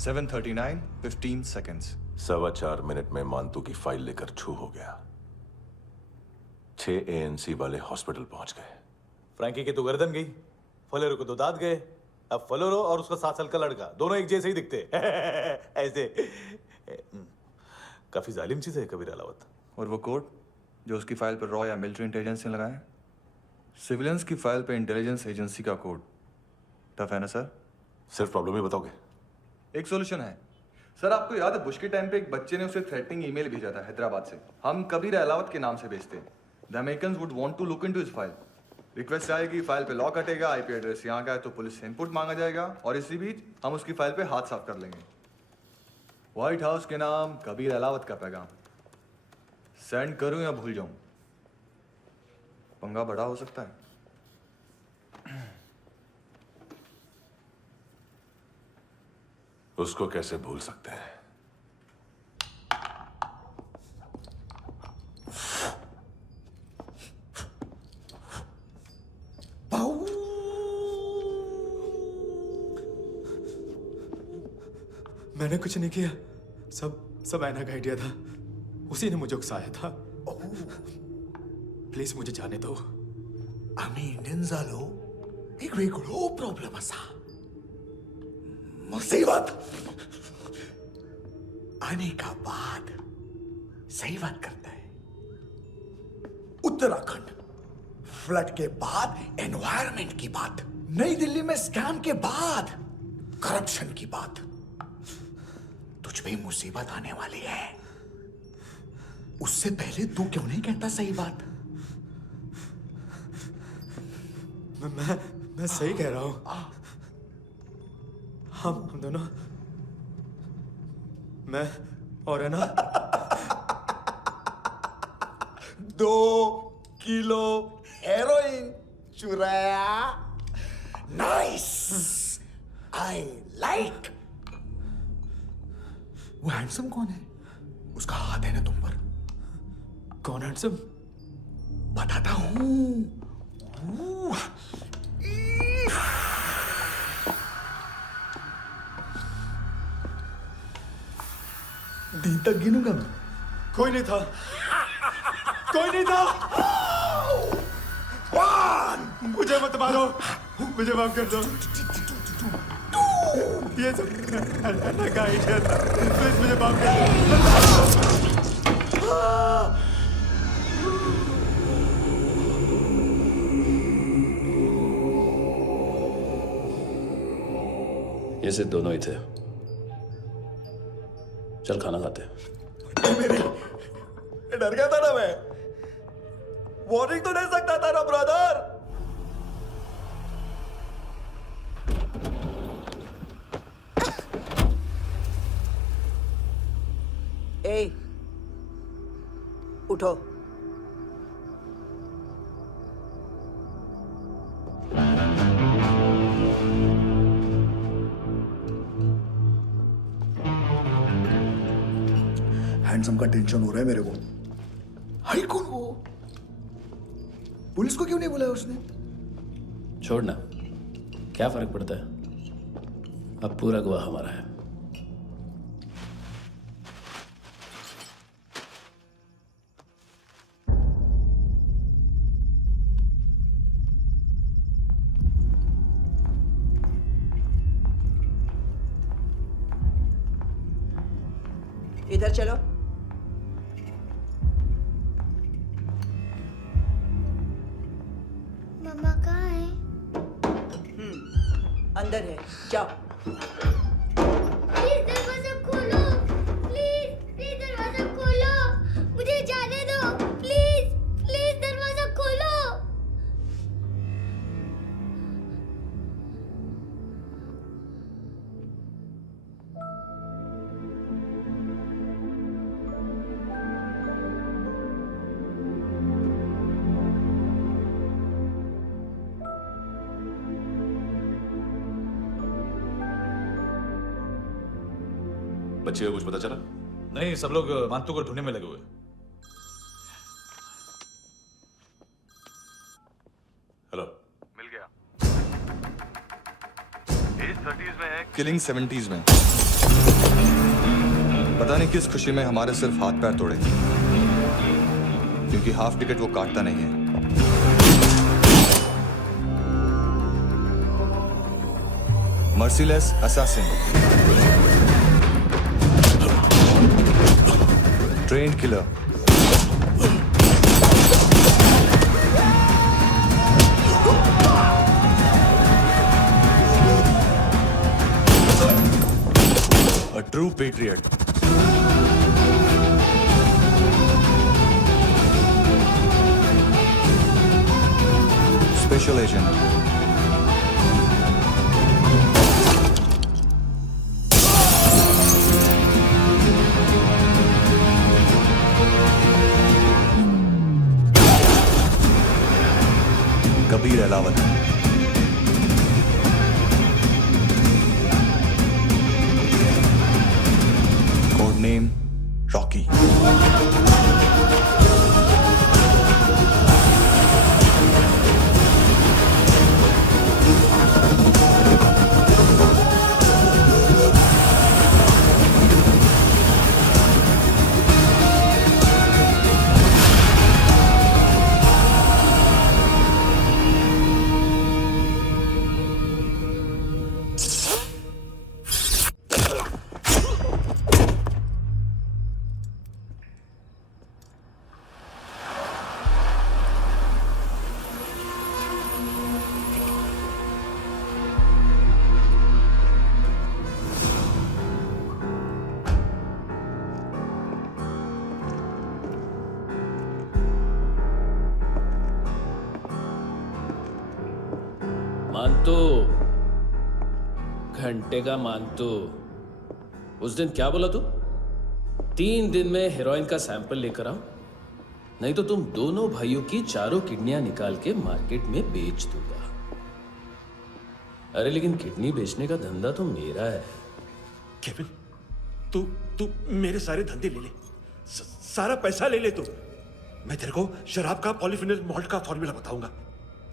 7:39, 15 seconds. 4.25 minute में मानतू की file लेकर छू हो गया। 6 ANC वाले हॉस्पिटल पहुंच गए। फ्रैंकी की तो गर्दन गई, फलोरो को तो दांत गए। अब फलोरो और उसका 7 साल का लड़का दोनों एक जैसे ही दिखते ऐसे। काफी जालिम चीज है कबीर अलावत। और वो कोड जो उसकी फाइल पर रॉ या मिलिट्री इंटेलिजेंस ने लगाया, सिविलियंस की फाइल पे इंटेलिजेंस एजेंसी का कोड। टफ है ना सर? सिर्फ प्रॉब्लम ही बताओगे? एक सॉल्यूशन है सर। आपको याद है बुश के टाइम पे एक बच्चे ने उसे थ्रेटनिंग ईमेल भेजा था हैदराबाद से। हम कबीर अलावत के नाम से भेजते हैं। The Americans would want to look into his file. Request आएगी, फाइल पे लॉक हटेगा, आईपी एड्रेस यहाँ का है तो पुलिस से इनपुट मांगा जाएगा और इसी बीच हम उसकी फाइल पे हाथ साफ कर लेंगे। व्हाइट हाउस के नाम कबीर अलावत का पैगाम। सेंड करूं या भूल जाऊं? पंगा बड़ा हो सकता है। उसको कैसे भूल सकते हैं? मैंने कुछ नहीं किया, सब ऐना का आइडिया था। उसी ने मुझे उकसाया था। प्लीज मुझे जाने दो। आम्ही इंडियन झालो एक वेगळो प्रॉब्लेम असा। मुसीबत आने का बाद सही बात करता है। उत्तराखंड फ्लड के बाद एनवायरनमेंट की बात, नई दिल्ली में स्कैम के बाद करप्शन की बात। तुझ पे मुसीबत आने वाली है, उससे पहले तू क्यों नहीं कहता सही बात? मैं सही कह रहा हूं। हम दोनों, मैं और है ना 2 किलो हेरोइन चुराया। Nice, I like. वो हैंडसम कौन है? उसका हाथ है ना तुम पर? कौन हैंडसम? बताता हूं। दिन तक गिनूंगा मैं। कोई नहीं था, कोई नहीं था। मुझे मत मारो, मुझे माफ कर दो। ये सब ऐना का आइडिया था। प्लीज मुझे माफ कर दो। ये सिर्फ दोनों ही थे। चल खाना खाते। मेरी डर गया था ना मैं। वार्निंग तो दे सकता था ना ब्रदर। ए, उठो। हैंडसम का टेंशन हो रहा है मेरे को। हाई कौन वो? पुलिस को क्यों नहीं बुलाया उसने? छोड़ना, क्या फर्क पड़ता है? अब पूरा गवाह हमारा है। इधर चलो। मम्मा कहाँ है? अंदर है, जाओ। प्लीज दरवाजा खोलो, प्लीज प्लीज दरवाजा खोलो, मुझे जाने दो, प्लीज प्लीज दरवाजा खोलो। बच्चे को कुछ पता चला? नहीं, सब लोग मानतू को ढूंढने में लगे हुए हैं। हेलो। मिल गया। एज 30s में है, किलिंग 70s में। पता नहीं किस खुशी में हमारे सिर्फ हाथ पैर तोड़े, क्योंकि हाफ टिकट वो काटता नहीं है। Merciless assassin, train killer, a true patriot. Special agent. Kabir Ahlawat. Code name Rocky. मानतो, घंटे का मानतो, उस दिन क्या बोला तू? 3 दिन में हेरोइन का सैंपल लेकर आओ, नहीं तो तुम दोनों भाइयों की चारों किडनियां निकाल के मार्केट में बेच दूंगा। अरे लेकिन किडनी बेचने का धंधा तो मेरा है। केविन, तू तू मेरे सारे धंधे ले ले, सारा पैसा ले ले तू। मैं तेरे को शराब का पॉलीफिनल मॉल्ट का फॉर्मूला बताऊंगा,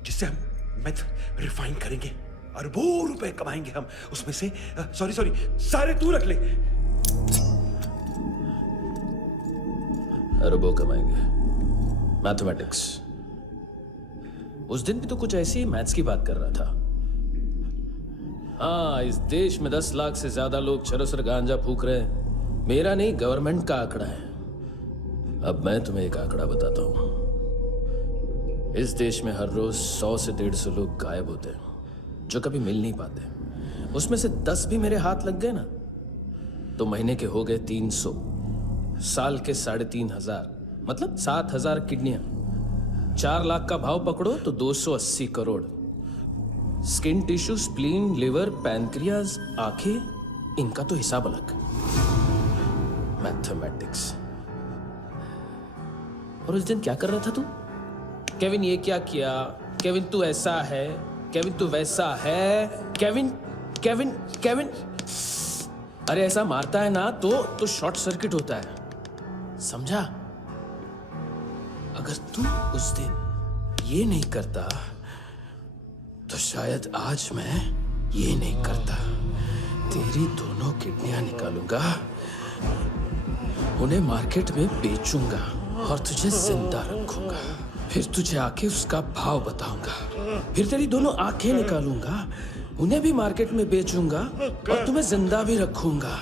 जिससे हम मेथ रिफाइन करेंगे, अरबों रुपए कमाएंगे हम उसमें से। सॉरी सारे तू रख ले। अरबों कमाएंगे, मैथमेटिक्स। उस दिन भी तो कुछ ऐसी ही मैथ्स की बात कर रहा था। हाँ, इस देश में 10 लाख से ज्यादा लोग चरस और गांजा फूक रहे हैं। मेरा नहीं, गवर्नमेंट का आंकड़ा है। अब मैं तुम्हें एक आंकड़ा बताता हूं। इस देश में हर रोज 100 से 150 लोग गायब होते हैं, जो कभी मिल नहीं पाते। उसमें से 10 भी मेरे हाथ लग गए ना, तो महीने के हो गए 300, साल के 3500, मतलब 7000 किडनियां। 4 लाख का भाव पकड़ो तो 280 crore. Skin tissue, spleen, liver, pancreas, आंखें, इनका तो हिसाब अलग। मैथमेटिक्स। और उस दिन क्या कर रहा था तू? केविन ये क्या किया, केविन तू ऐसा है, केविन तू वैसा है, केविन केविन केविन। अरे ऐसा मारता है ना तो शॉर्ट सर्किट होता है, समझा? अगर तू उस दिन ये नहीं करता तो शायद आज मैं ये नहीं करता। तेरी दोनों किडनियां निकालूंगा, उन्हें मार्केट में बेचूंगा और तुझे जिंदा रखूंगा। फिर तुझे आके उसका भाव बताऊंगा। फिर तेरी दोनों आंखें निकालूंगा, उन्हें भी मार्केट में बेचूंगा और तुम्हें जिंदा भी रखूंगा।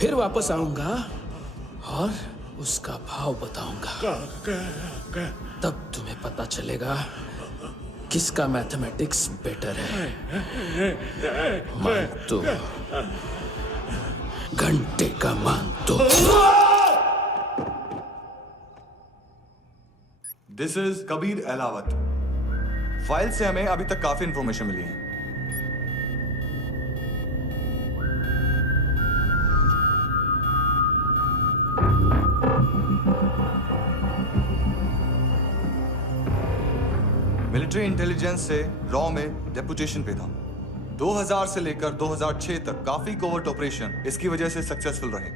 फिर वापस आऊंगा और उसका भाव बताऊंगा। तब तुम्हें पता चलेगा किसका मैथमेटिक्स बेटर है? मान तो घंटे का मान तो। This is Kabir Ahlawat. File से हमें अभी तक काफी इंफॉर्मेशन मिली है। मिलिट्री इंटेलिजेंस से रॉ में डेपुटेशन पे था। 2000 से लेकर 2006 तक काफी कोवर्ट ऑपरेशन इसकी वजह से सक्सेसफुल रहे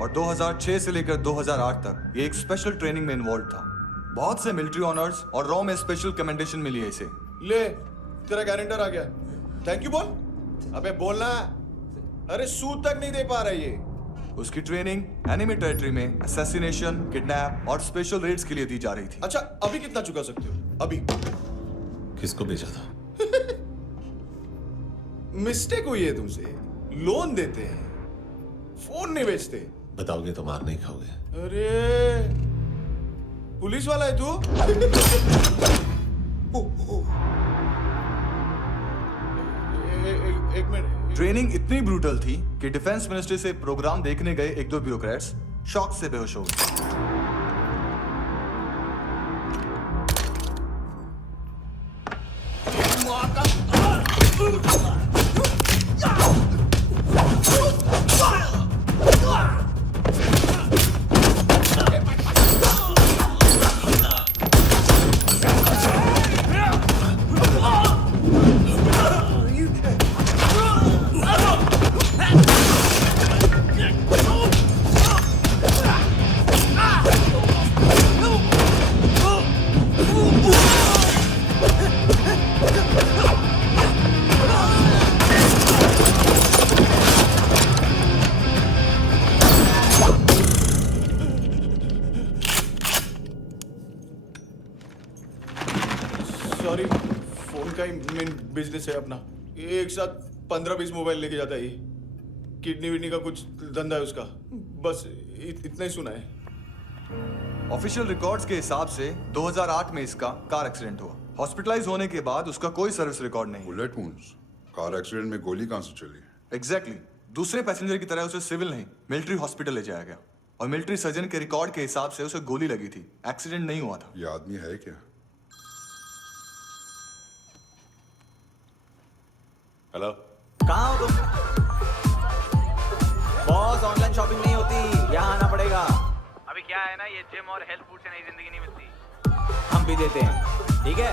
और 2006 से लेकर 2008 तक ये एक स्पेशल ट्रेनिंग में इन्वॉल्व था। बहुत से मिलिट्री ऑनर्स और रॉ में स्पेशल कमेंडेशन मिली है इसे। ले तेरा गारंटर आ गया। थैंक यू बोल। अबे बोलना। अरे सूद तक नहीं दे पा रहा ये। उसकी ट्रेनिंग एनिमी टेरिटरी में असैसिनेशन, किडनैप और स्पेशल रेड्स के लिए दी जा रही थी। अच्छा अभी कितना चुका सकते हो? अभी किसको भेजा था? मिस्टेक हुई है तुमसे। लोन देते हैं, फोन नहीं बेचते। बताओगे तो मार नहीं खाओगे। अरे पुलिस वाला है तू? एक मिनट। ट्रेनिंग इतनी ब्रूटल थी कि डिफेंस मिनिस्ट्री से प्रोग्राम देखने गए एक दो ब्यूरोक्रेट्स शॉक से बेहोश हो गए। सॉरी, फोन का ही मेन बिजनेस है अपना। एक साथ 15-20 मोबाइल लेके जाता है ये। किडनी विडनी का कुछ धंधा है उसका। बस इतना ही सुना है। ऑफिशियल रिकॉर्ड्स के हिसाब से 2008 में इसका कार एक्सीडेंट हुआ। हॉस्पिटलाइज होने के बाद उसका कोई सर्विस रिकॉर्ड नहीं। Bullet wounds. कार एक्सीडेंट में गोली कहां से चली? एग्जैक्टली। दूसरे पैसेंजर की तरह उसे सिविल नहीं, मिलिट्री हॉस्पिटल ले जाया गया और मिलिट्री सर्जन के रिकॉर्ड के हिसाब से उसे गोली लगी थी। एक्सीडेंट नहीं हुआ था। ये आदमी है क्या? हेलो, कहाँ हो तुम? बॉस, ऑनलाइन शॉपिंग नहीं होती, यहाँ आना पड़ेगा। अभी क्या है ना, ये जिम और हेल्थ फूड से नई जिंदगी नहीं मिलती। हम भी देते हैं, ठीक है?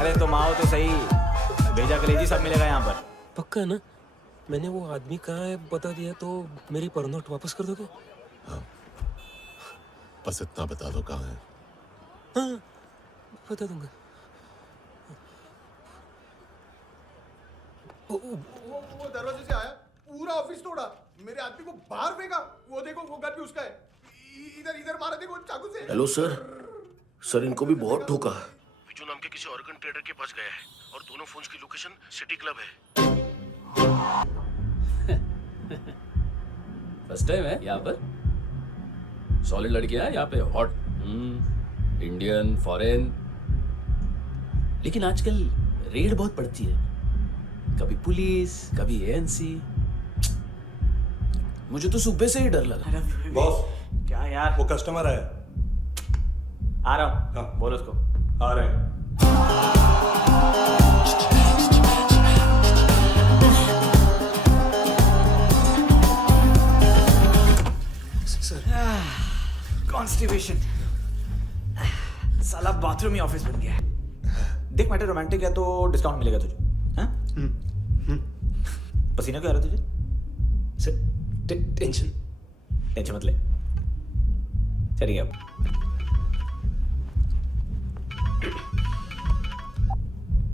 अरे तुम आओ तो सही, भेजा कलेजी सब मिलेगा यहाँ पर। पक्का ना? मैंने वो आदमी कहाँ है बता दिया तो मेरी पर नोट वापस कर दोगे? हाँ, बस इतना बता दो कहाँ है। हाँ, बता दूंगा। वो दरवाजे से आया, पूरा ऑफिस तोड़ा, मेरे आदमी को बाहर फेंका। वो देखो, वो गन भी उसका है। इधर इधर मारा, देखो चाकू से। हेलो सर, सर इनको भी बहुत ठोका। विजू नाम के किसी ऑर्गन ट्रेडर के पास गया है और दोनों फोन्स की लोकेशन सिटी क्लब है। फर्स्ट टाइम है यहाँ पर। सॉलिड लड़कियां हैं यहाँ पे, हॉट इंडियन, फॉरेन। लेकिन आजकल रेड बहुत पड़ती है, कभी पुलिस, कभी एएनसी। मुझे तो सुबह से ही डर लगा। बॉस, क्या यार? वो कस्टमर है। आ रहा हूँ। हाँ। बोलो उसको। आ रहे हैं। कॉन्स्टिपेशन। साला बाथरूम ही ऑफिस बन गया है। देख मैटर रोमांटिक है तो डिस्काउंट मिलेगा तुझे। हाँ? पसीना क्यों आ रहा है तुझे? सर टेंशन मत ले। चलिए अब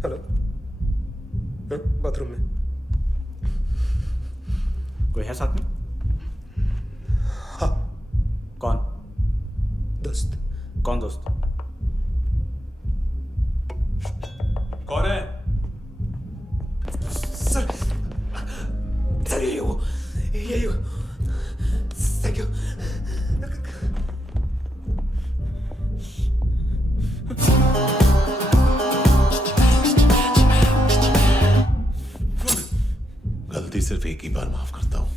हेलो, बाथरूम में कोई है साथ में? हाँ। कौन? दोस्त। कौन दोस्त? कौन है? सर यही हो, यही हो। Thank you. सिर्फ एक ही बार माफ करता हूं।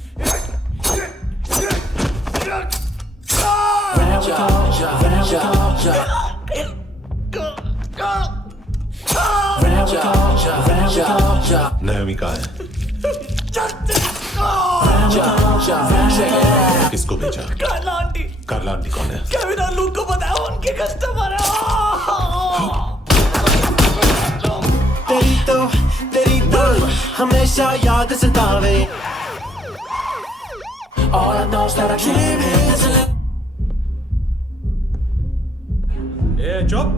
नायोमी कहाँ है? किसको भेजा? कार्ला आंटी कौन है? केविन और लूक को बताया उनके कस्टमर है। तेरी तो हमेशा याद सतावे। All I know is that I dream is चुप।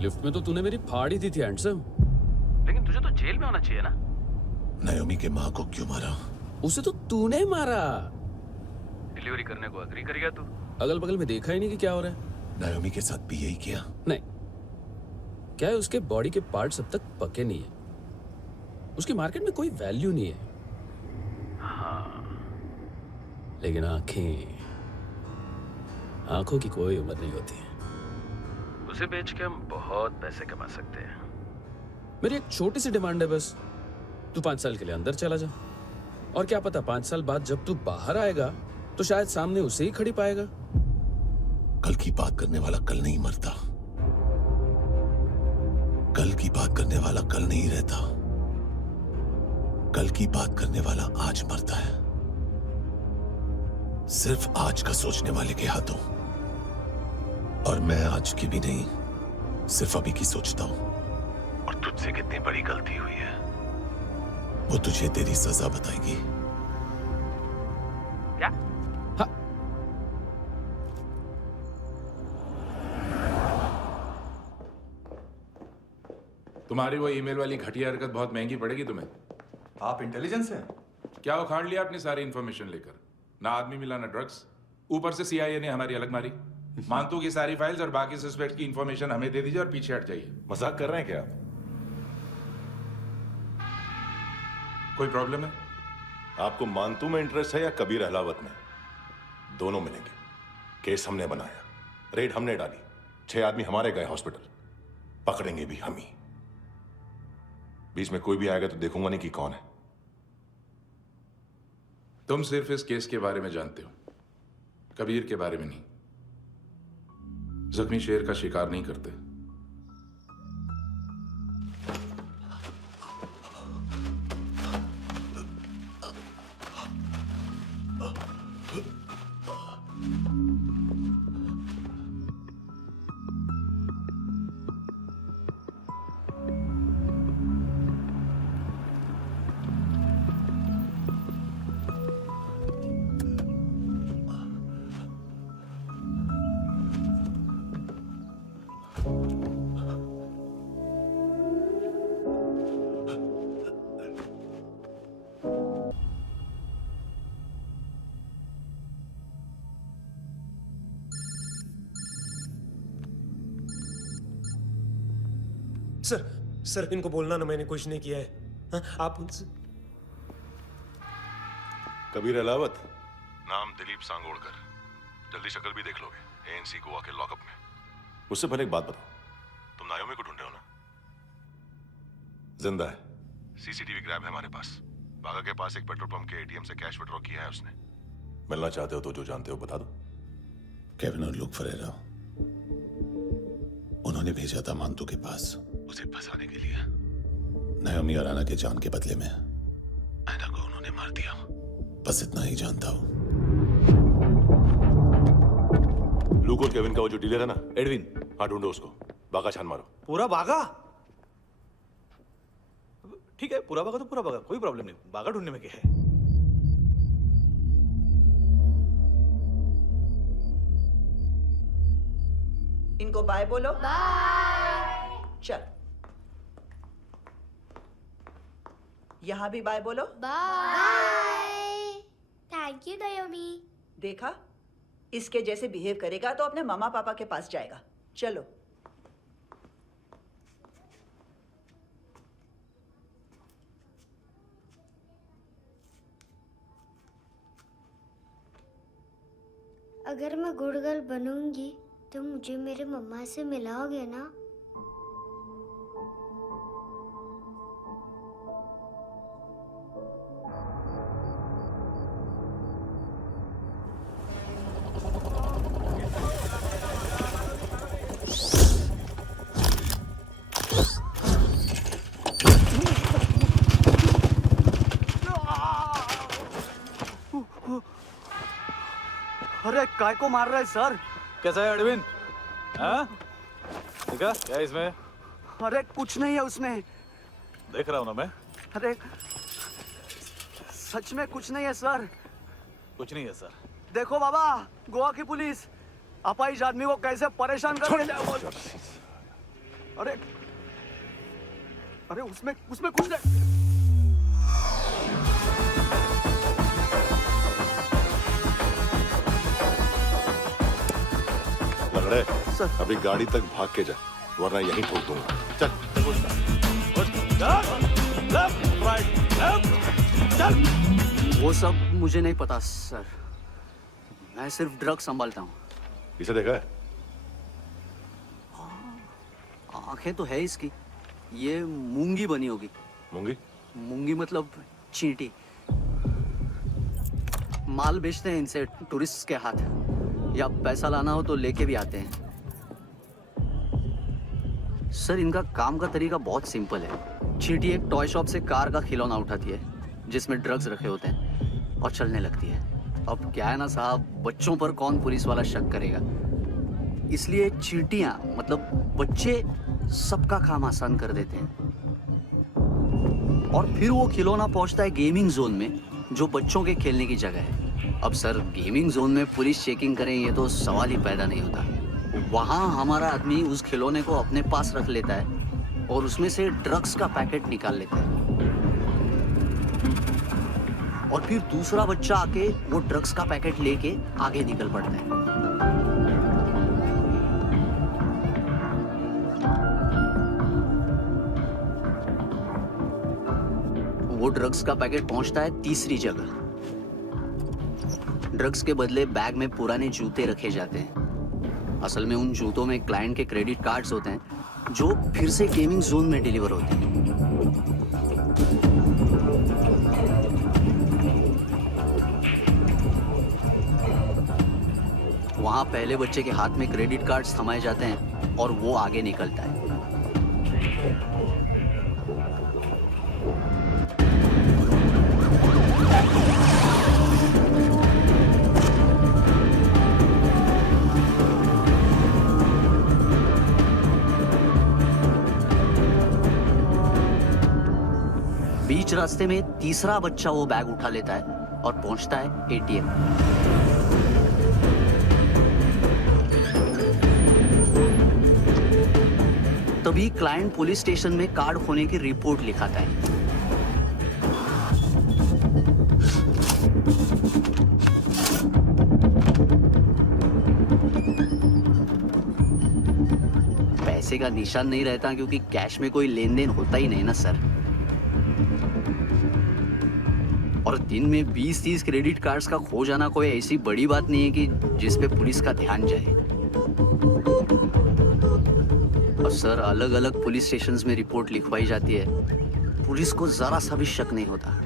लिफ्ट में तो तूने मेरी फाड़ ही दी थी हैंडसम। लेकिन तुझे तो जेल में होना चाहिए ना। नायोमी के माँ को क्यों मारा? उसे तो तूने मारा। डिलीवरी करने को अग्री कर गया तू। अगल बगल में देखा ही नहीं कि क्या हो रहा है। नायोमी के साथ भी यही किया? नहीं, क्या है उसके बॉडी के पार्ट्स अब तक पके नहीं है। उसकी मार्केट में कोई वैल्यू नहीं है। हाँ। लेकिन आंखों की कोई उम्र नहीं होती है। उसे बेच के हम बहुत पैसे कमा सकते हैं। मेरी एक छोटी सी डिमांड है बस, तू 5 साल के लिए अंदर चला जा, और क्या पता 5 साल बाद जब तू बाहर आएगा तो शायद सामने उसे ही खड़ी पाएगा। कल की बात करने वाला कल नहीं मरता। कल की बात करने वाला कल नहीं रहता। कल की बात करने वाला आज मरता है। सिर्फ आज का सोचने वाले के हाथों। और मैं आज की भी नहीं, सिर्फ अभी की सोचता हूं। और तुझसे कितनी बड़ी गलती हुई है वो तुझे तेरी सजा बताएगी। क्या? हाँ। तुम्हारी वो ईमेल वाली घटिया हरकत बहुत महंगी पड़ेगी तुम्हें। आप इंटेलिजेंस हैं? क्या उखाड़ लिया अपनी सारी इंफॉर्मेशन लेकर? ना आदमी मिला ना ड्रग्स, ऊपर से CIA ने हमारी अलग मारी। मानतू की सारी फाइल्स और बाकी सस्पेक्ट की इंफॉर्मेशन हमें दे दीजिए और पीछे हट जाइए। मजाक कर रहे हैं क्या आप? कोई प्रॉब्लम है? आपको मानतू में इंटरेस्ट है या कबीर अहलावत में? दोनों मिलेंगे। केस हमने बनाया, रेड हमने डाली, 6 आदमी हमारे गए हॉस्पिटल, पकड़ेंगे भी हम ही। बीच में कोई भी आएगा तो देखूंगा नहीं कि कौन है। तुम सिर्फ इस केस के बारे में जानते हो, कबीर के बारे में नहीं। जख्मी शेर का शिकार नहीं करते। सर इनको बोलना ना मैंने कुछ नहीं किया है। हाँ, आप उनसे कबीर अहलावत, नाम दिलीप सांगोड़कर। जल्दी शक्ल भी देख लोगे एएनसी गोवा के लॉकअप में। मुझसे पहले एक बात बताओ, तुम नायोमी को ढूंढ रहे हो ना? जिंदा है, सीसीटीवी ग्रैब है हमारे पास। बागा के पास एक पेट्रोल पंप के एटीएम से कैश विड्रॉ किया है उसने। मिलना चाहते हो तो जो जानते हो बता दो। केविन और लुक फरेरा, उन्होंने भेजा था मांतू के पास उसे फंसाने के लिए। नायोमी और आना के जान के बदले में आना को उन्होंने मार दिया। बस इतना ही जानता हूं। लुक और केविन का वो जो डीलर है ना, एडविन, हाँ ढूंढो उसको। बागा छान मारो। पूरा बागा? ठीक है, पूरा बागा तो पूरा बागा, कोई प्रॉब्लम नहीं। बागा ढूंढने में क्या है? इनको बाय बोलो। बाय। चल, यहां भी बाय बोलो। बाय। Thank you नायोमी। देखा, इसके जैसे बिहेव करेगा तो अपने मामा पापा के पास जाएगा। चलो। अगर मैं गुड गर्ल बनूंगी तो मुझे मेरे मम्मा से मिलाओगे ना? अरे काय को मार रहा है सर? कैसा है एडविन? हाँ? देखा क्या इसमें? अरे कुछ नहीं है उसमें। देख रहा हूं ना मैं। अरे सच में कुछ नहीं है सर। कुछ नहीं है सर। देखो बाबा, गोवा की पुलिस अपाइज आदमी को कैसे परेशान कर रही है। अरे अरे उसमें कुछ नहीं। लंगड़े, अभी गाड़ी तक भाग के जा, वरना यहीं ठोक दूंगा। चल। वो सब मुझे नहीं पता सर, मैं सिर्फ ड्रग संभालता हूँ। इसे देखा है? आंखें तो है इसकी, ये मूंगी बनी होगी। मूंगी? मूंगी मतलब चींटी। माल बेचते हैं इनसे टूरिस्ट के हाथ, या पैसा लाना हो तो लेके भी आते हैं। सर इनका काम का तरीका बहुत सिंपल है। चींटी एक टॉय शॉप से कार का खिलौना उठाती है जिसमें ड्रग्स रखे होते हैं और चलने लगती है। अब क्या है ना साहब, बच्चों पर कौन पुलिस वाला शक करेगा, इसलिए चींटियां मतलब बच्चे सबका काम आसान कर देते हैं। और फिर वो खिलौना पहुंचता है गेमिंग जोन में, जो बच्चों के खेलने की जगह है। अब सर गेमिंग जोन में पुलिस चेकिंग करें ये तो सवाल ही पैदा नहीं होता। वहाँ हमारा आदमी उस खिलौने को अपने पास रख लेता है और उसमें से ड्रग्स का पैकेट निकाल लेता है, और फिर दूसरा बच्चा आके वो ड्रग्स का पैकेट लेके आगे निकल पड़ता है। वो ड्रग्स का पैकेट पहुंचता है तीसरी जगह। ड्रग्स के बदले बैग में पुराने जूते रखे जाते हैं। असल में उन जूतों में क्लाइंट के क्रेडिट कार्ड्स होते हैं जो फिर से गेमिंग जोन में डिलीवर होते हैं। वहां पहले बच्चे के हाथ में क्रेडिट कार्ड्स थमाए जाते हैं और वो आगे निकलता है। बीच रास्ते में तीसरा बच्चा वो बैग उठा लेता है और पहुंचता है एटीएम। तभी क्लाइंट पुलिस स्टेशन में कार्ड खोने की रिपोर्ट लिखाता है। पैसे पैसे का निशान नहीं रहता क्योंकि कैश में कोई लेन देन होता ही नहीं ना सर। और दिन में 20-30 क्रेडिट कार्ड्स का खो जाना कोई ऐसी बड़ी बात नहीं है कि जिस पे पुलिस का ध्यान जाए। और सर अलग अलग पुलिस स्टेशंस में रिपोर्ट लिखवाई जाती है, पुलिस को जरा सा भी शक नहीं होता।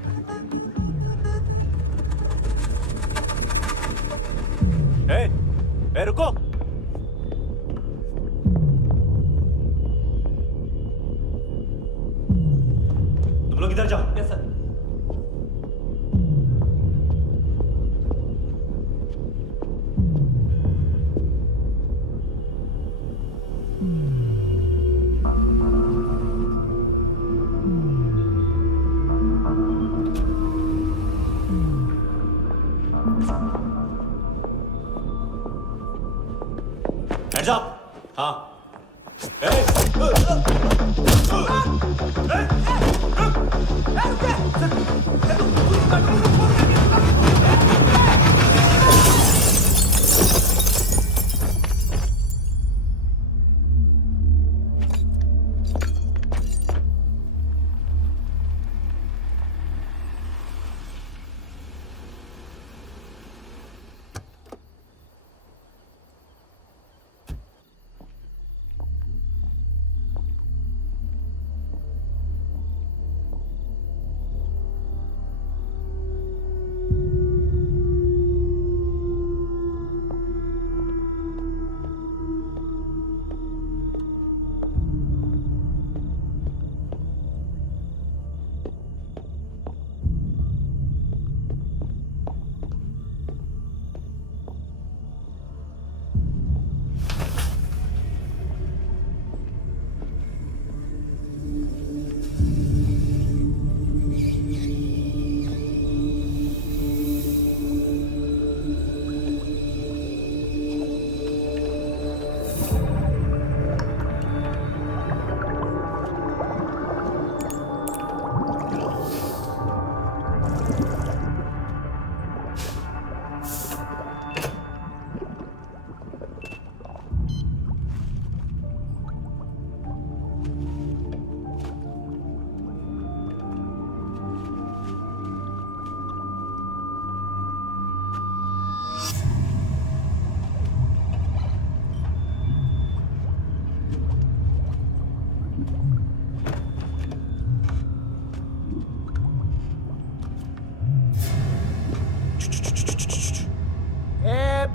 ए, रुको। तुम लोग इधर जाओ। Yes sir. Hands up! हाँ।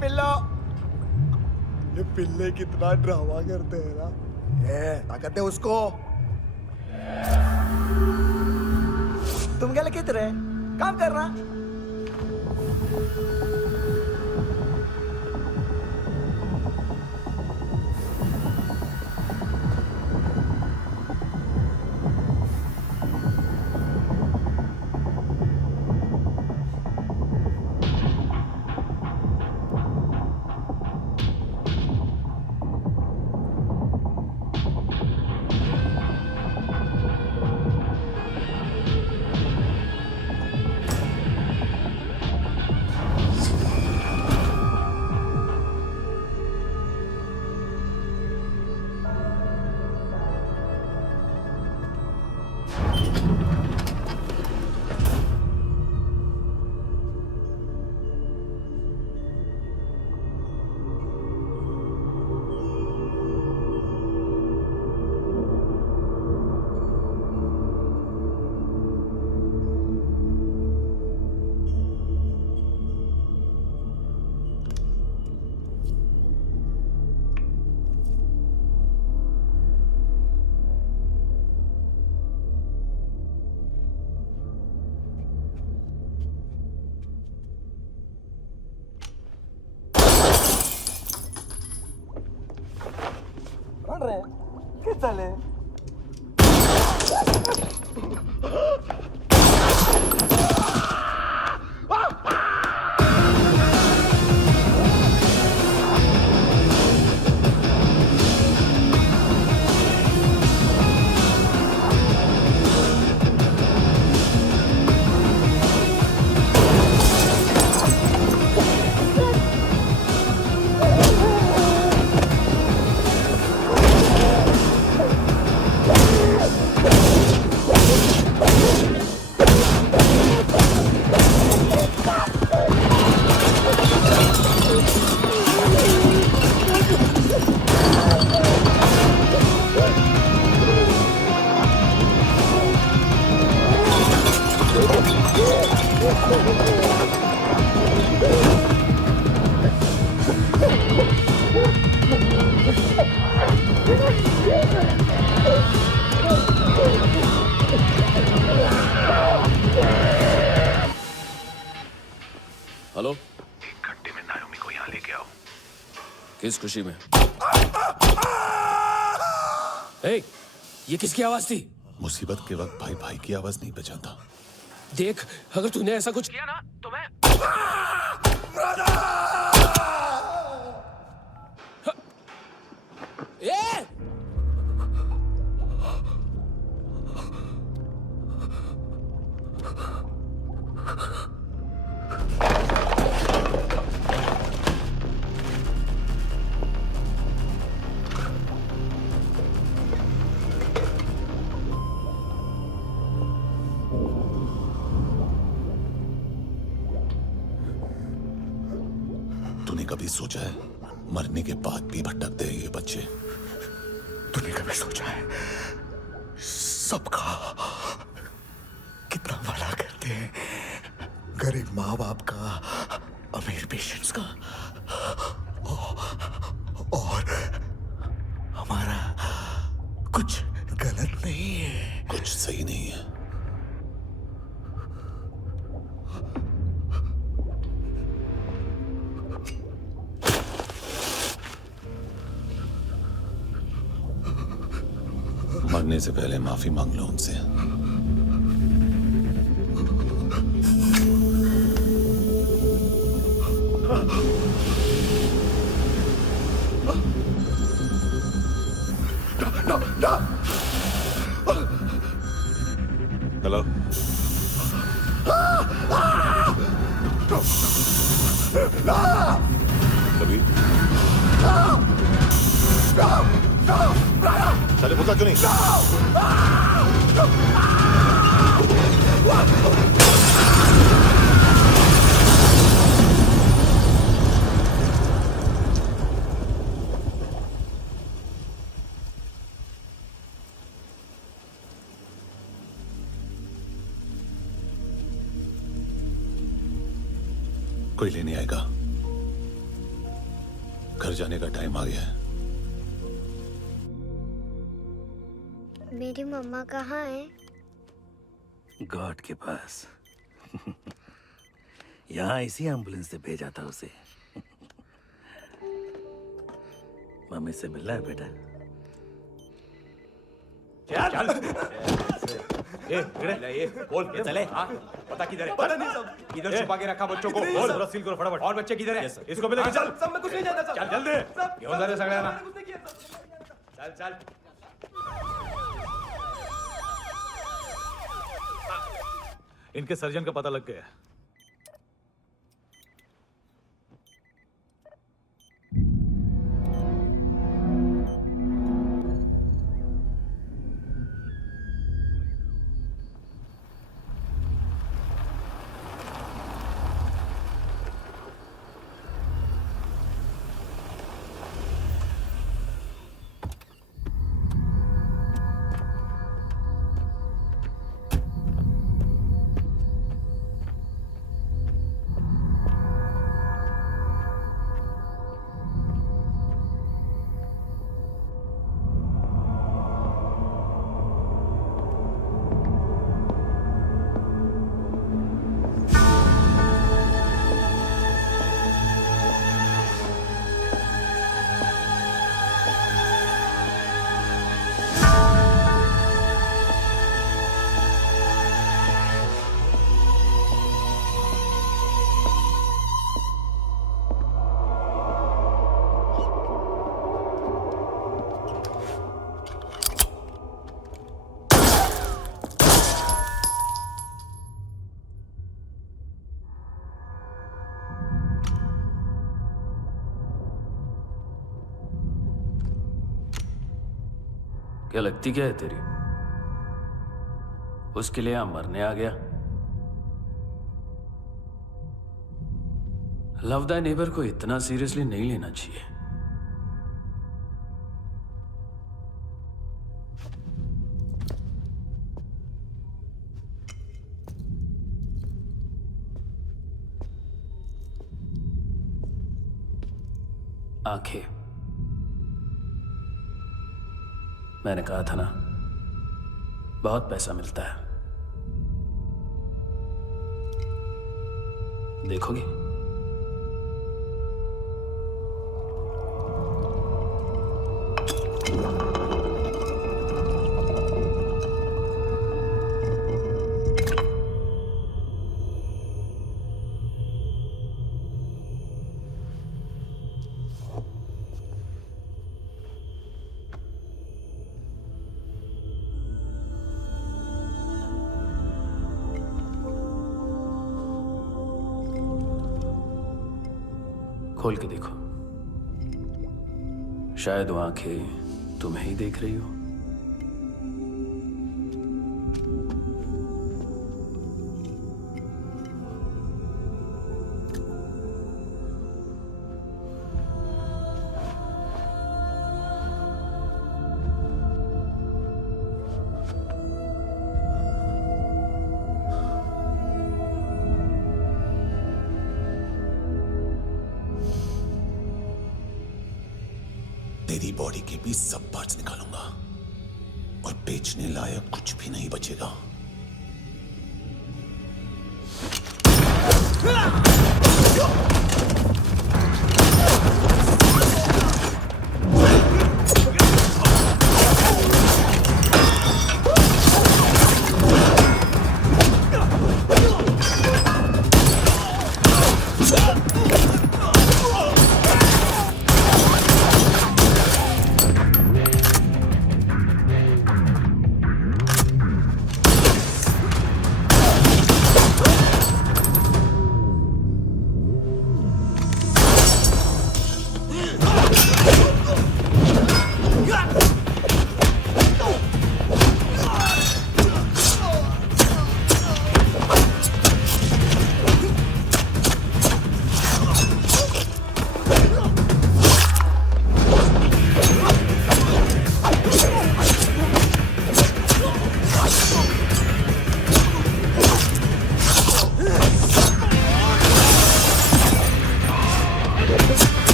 पिल्लो, ये पिल्ले कितना ड्रामा करते हैं ना। ताकत है उसको। तुम क्या लिखित रहे? काम कर रहा। ¿Qué tal? हेलो, एक घंटे में नायोमी को यहाँ लेके आओ। किस खुशी में? ए, ये किसकी आवाज थी? मुसीबत के वक्त भाई भाई की आवाज नहीं पहचानता। देख, अगर तूने ऐसा कुछ किया ना तो मैं ए! तूने कभी सोचा है मरने के बाद भी भटकते हैं ये बच्चे? तूने कभी सोचा है सबका कितना भला करते हैं? गरीब माँ बाप का, अमीर पेशेंट्स का, और हमारा कुछ गलत नहीं है। कुछ सही नहीं है। मरने से पहले माफी मांग लो उनसे। हेलो, कबीर, चले पूछा क्यों नहीं? कोई लेने आएगा। घर जाने का टाइम आ गया है। मेरी मम्मा कहाँ है? गॉड के पास। यहाँ इसी एम्बुलेंस से भेजा था उसे। मम्मी से मिलना है बेटा। चल ये बोल ये चले। हाँ, पता किधर है? पता नहीं सब किधर छुपा के रखा बच्चों को। बोल पूरा सील करो फटाफट। और बच्चे किधर है? इसको भी लेके चल। सब में कुछ नहीं जानता। चल जल्दी घेऊन जा रे सगळ्यांना। चल चल। इनके सर्जन का पता लग गया। क्या लगती क्या है तेरी? उसके लिए यहां मरने आ गया। लव द नेबर को इतना सीरियसली नहीं लेना चाहिए। आंखें, मैंने कहा था ना, बहुत पैसा मिलता है। देखोगे? खोल के देखो, शायद वो आंखें तुम्हें ही देख रही हो। तेरी बॉडी के भी सब पार्ट्स निकालूंगा और बेचने लायक कुछ भी नहीं बचेगा।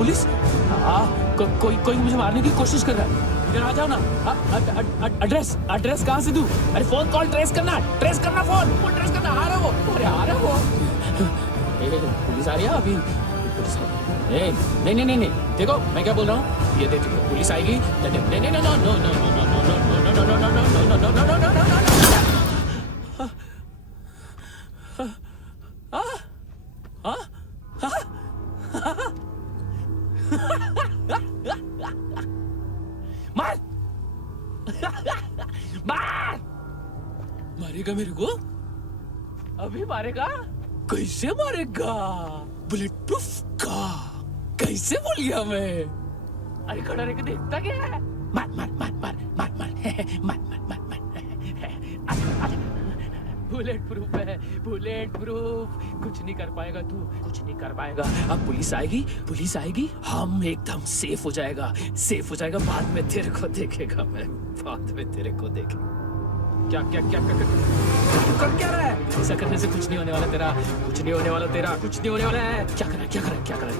पुलिस? कोई कोई मुझे मारने की कोशिश कर रहा है। इधर आ जाओ ना। एड्रेस कहाँ से दूं? अरे फोन कॉल ट्रेस करना फोन ट्रेस करना। आ रहा वो, अरे आ रहा वो। पुलिस आ रही है अभी। पुलिस नहीं, देखो मैं क्या बोल रहा हूँ, ये देखो पुलिस आएगी। नहीं, मारेगा मेरे को? अभी मारेगा? कैसे मारेगा? बुलेट प्रूफ का कैसे बोल गया मैं? अरे खड़ा रह के देखता क्या है? बुलेट प्रूफ है, बुलेट प्रूफ। कुछ नहीं कर पाएगा तू, कुछ नहीं कर पाएगा। अब पुलिस आएगी, हम एकदम सेफ हो जाएगा। बाद में तेरे को देखेगा मैं, बाद में तेरे को देखेगा। क्या कर क्या रहा है? ऐसा करने से कुछ नहीं होने वाला तेरा, कुछ नहीं होने वाला है। क्या कर रहा है?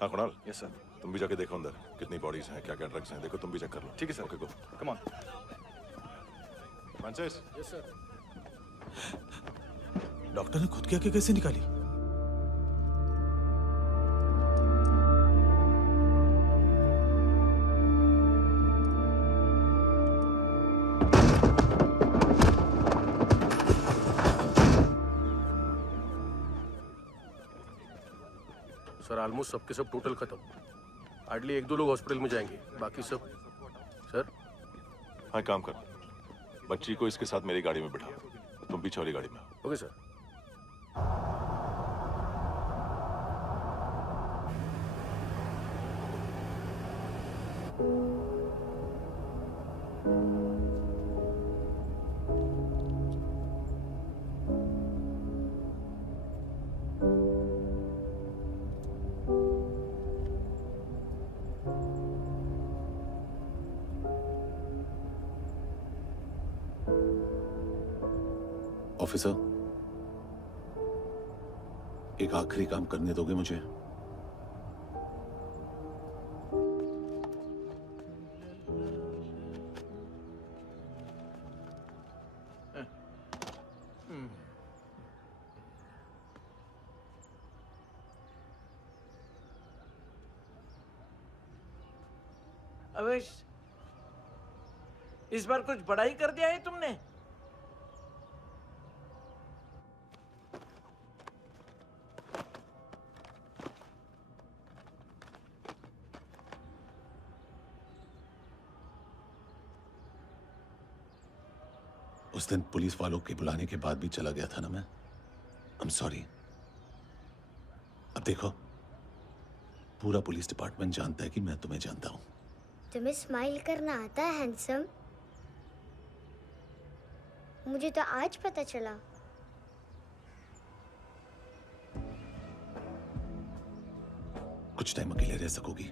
हाँ कुणाल। Yes sir. तुम भी जाके देखो अंदर कितनी बॉडीज हैं, क्या क्या ड्रग्स हैं, देखो तुम भी चेक कर लो। ठीक है sir. Okay go. Come on. Francis. Yes sir. Doctor ने खुद की आंखें कैसे निकाली? सर ऑलमोस्ट सबके सब टोटल खत्म। हार्डली 1-2 लोग हॉस्पिटल में जाएंगे, बाकी सब। सर हाँ काम कर, बच्ची को इसके साथ मेरी गाड़ी में बिठा, तुम पीछे वाली गाड़ी में। Okay sir. ऑफिसर, एक आखिरी काम करने दोगे मुझे? अवेश, इस बार कुछ बड़ा ही कर दिया है तुमने। उस दिन पुलिस वालों के बुलाने के बाद भी चला गया था ना मैं। I am sorry. अब देखो, पूरा पुलिस डिपार्टमेंट जानता है कि मैं तुम्हें जानता हूं। तुम्हें स्माइल करना आता है हैंडसम? मुझे तो आज पता चला। कुछ टाइम अकेले रह सकोगी?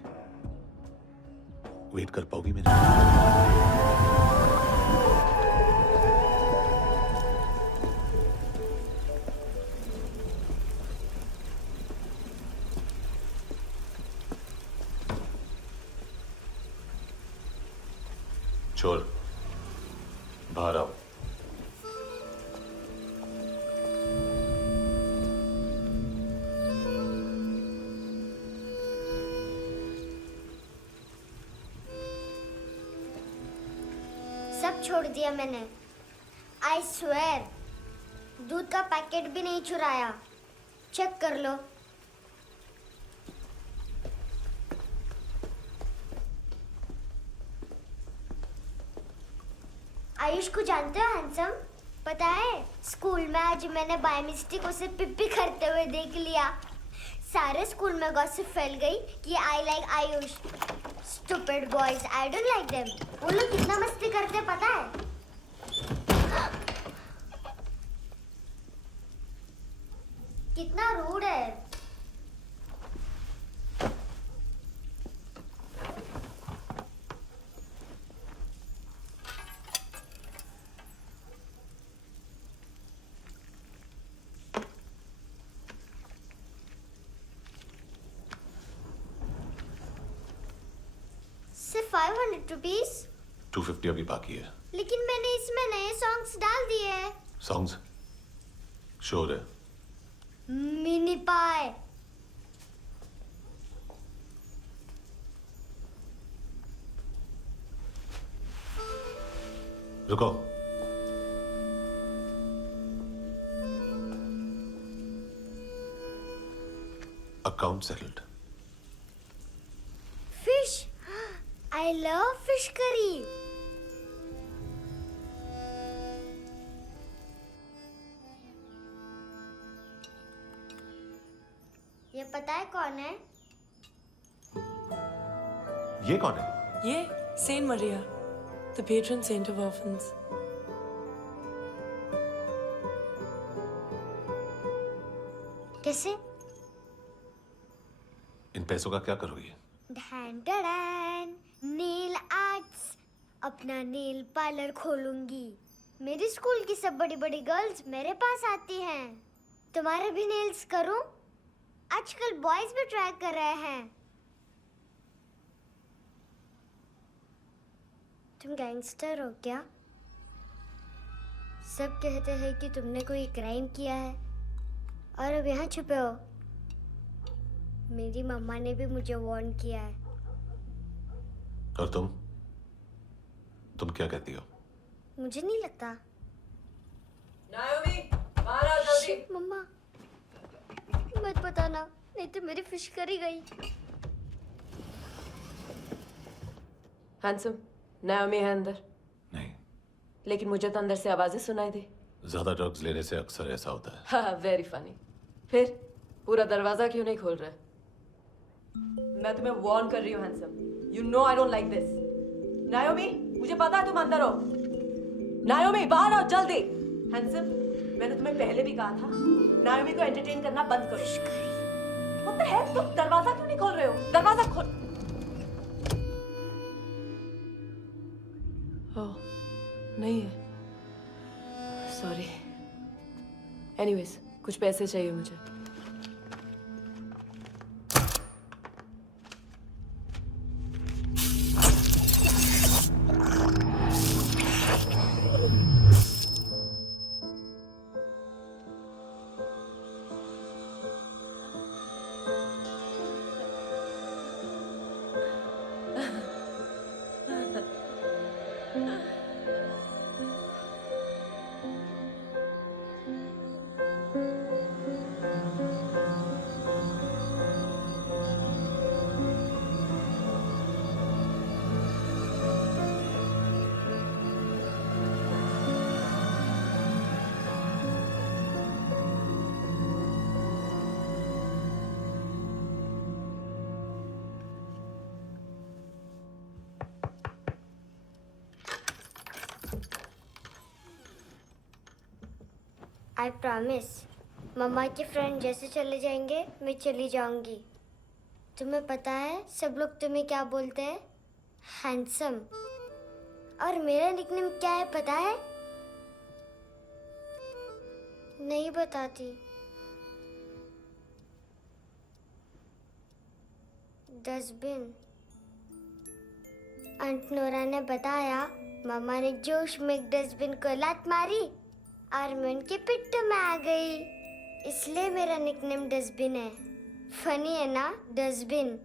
वेट कर पाओगी मेरे लिए? चोर, बाहर आओ। सब छोड़ दिया मैंने। आई स्वेयर, दूध का पैकेट भी नहीं चुराया। चेक कर लो। आयुष को जानते हो हैंडसम? पता है, स्कूल में आज मैंने बाय मिस्टेक उसे पिप्पी करते हुए देख लिया। सारे स्कूल में गॉसिप फैल गई कि I like Ayush. Stupid boys, I don't like them. वो लोग कितना मस्ती करते पता है? कितना रूड है। सिर्फ 500 रुपीस? 250 अभी बाकी है। लेकिन मैंने इसमें नए सॉन्ग्स डाल दिए हैं। सॉन्ग्स? शोर है। मिनी पाए। रुको। Account settled. Fish, I love fish curry. ये पता है कौन है? ये कौन है? ये Saint Maria, the patron saint of orphans. कैसे? इन पैसों का क्या करोगी? ढैन ढैन, नेल आर्ट्स। अपना नेल पार्लर खोलूंगी। मेरी स्कूल की सब बड़ी बड़ी गर्ल्स मेरे पास आती हैं। तुम्हारे भी नेल्स करूं? आजकल बॉयज भी ट्राई कर रहे हैं। तुम गैंगस्टर हो क्या? सब कहते हैं कि तुमने कोई क्राइम किया है और अब यहाँ छुपे हो। मेरी मम्मा ने भी मुझे वार्न किया है। और तुम क्या कहती हो? मुझे नहीं लगता। नायोमी, बाहर आओ जल्दी। शिट, मम्मा मत बताना, नहीं तो मेरी फिश करी गई। हैंडसम, नायोमी है अंदर। नहीं। लेकिन मुझे तो अंदर से आवाजें सुनाई दी। ज्यादा ड्रग्स लेने से अक्सर ऐसा होता है। हाँ, वेरी फनी। फिर पूरा दरवाजा क्यों नहीं खोल रहे? मैं तुम्हें वार्न कर रही हूँ handsome. You know I don't like this. नायोमी, मुझे पता है तुम अंदर हो। नायोमी, बाहर आओ जल्दी। हैंडसम, मैंने तुम्हें पहले भी कहा था नायोमी को एंटरटेन करना बंद करो। What the heck? तुम दरवाजा क्यों नहीं खोल रहे हो? दरवाजा खोल। ओह, नहीं है। सॉरी। एनीवेज, कुछ पैसे चाहिए मुझे। I promise. मम्मा के फ्रेंड जैसे चले जाएंगे मैं चली जाऊंगी। तुम्हें पता है सब लोग तुम्हें क्या बोलते हैं? हैंडसम। और मेरा निकनेम क्या है पता है? नहीं बताती। डस्टबिन। आंट नोरा ने बताया मामा ने जोश में एक डस्टबिन को लात मारी और मैं उनके पिट्ठू में आ गई, इसलिए मेरा निकनेम डस्टबिन है। फनी है ना डस्टबिन?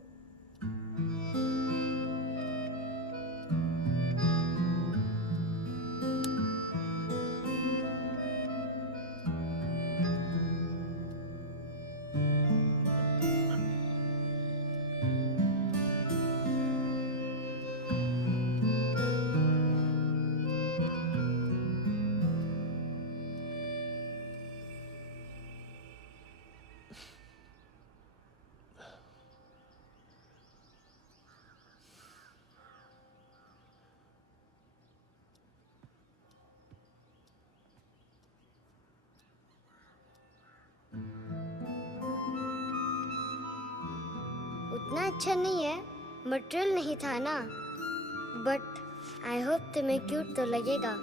उतना अच्छा नहीं है, मटेरियल नहीं था ना, बट आई होप तुम्हें क्यूट तो लगेगा।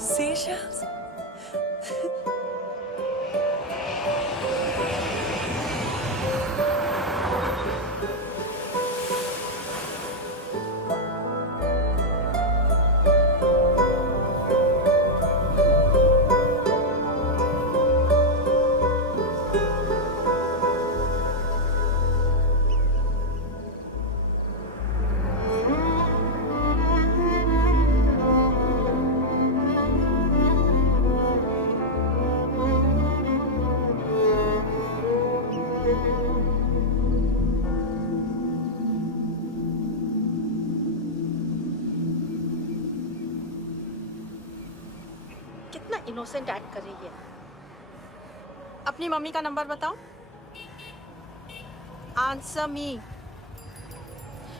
Seashells? इनोसेंट एक्ट कर रही है। अपनी मम्मी का नंबर बताओ। Answer me.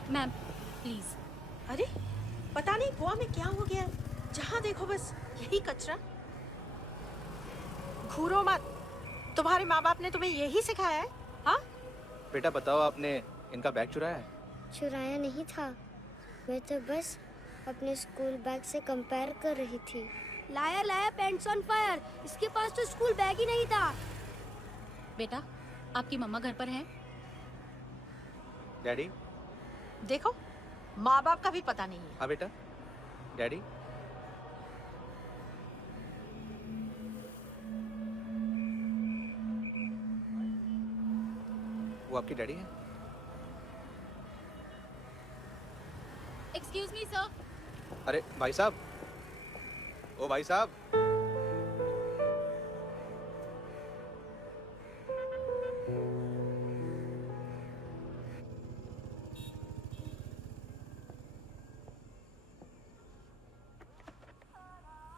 Ma'am please. अरे पता नहीं गोवा में क्या हो गया है, जहाँ देखो बस यही कचरा। घूरो मत, तुम्हारे माँ बाप ने तुम्हें यही सिखाया है? हाँ बेटा बताओ, आपने इनका बैग चुराया है? चुराया नहीं था, मैं तो बस अपने स्कूल बैग से कंपेयर कर रही थी। लाया लाया पैंट्स ऑन फायर, इसके पास तो स्कूल बैग ही नहीं था। बेटा आपकी मम्मा घर पर हैं? डैडी देखो, माँ बाप का भी पता नहीं है। हाँ बेटा। डैडी वो आपकी डैडी है? Excuse me sir. अरे भाई साहब, ओ भाई साहब।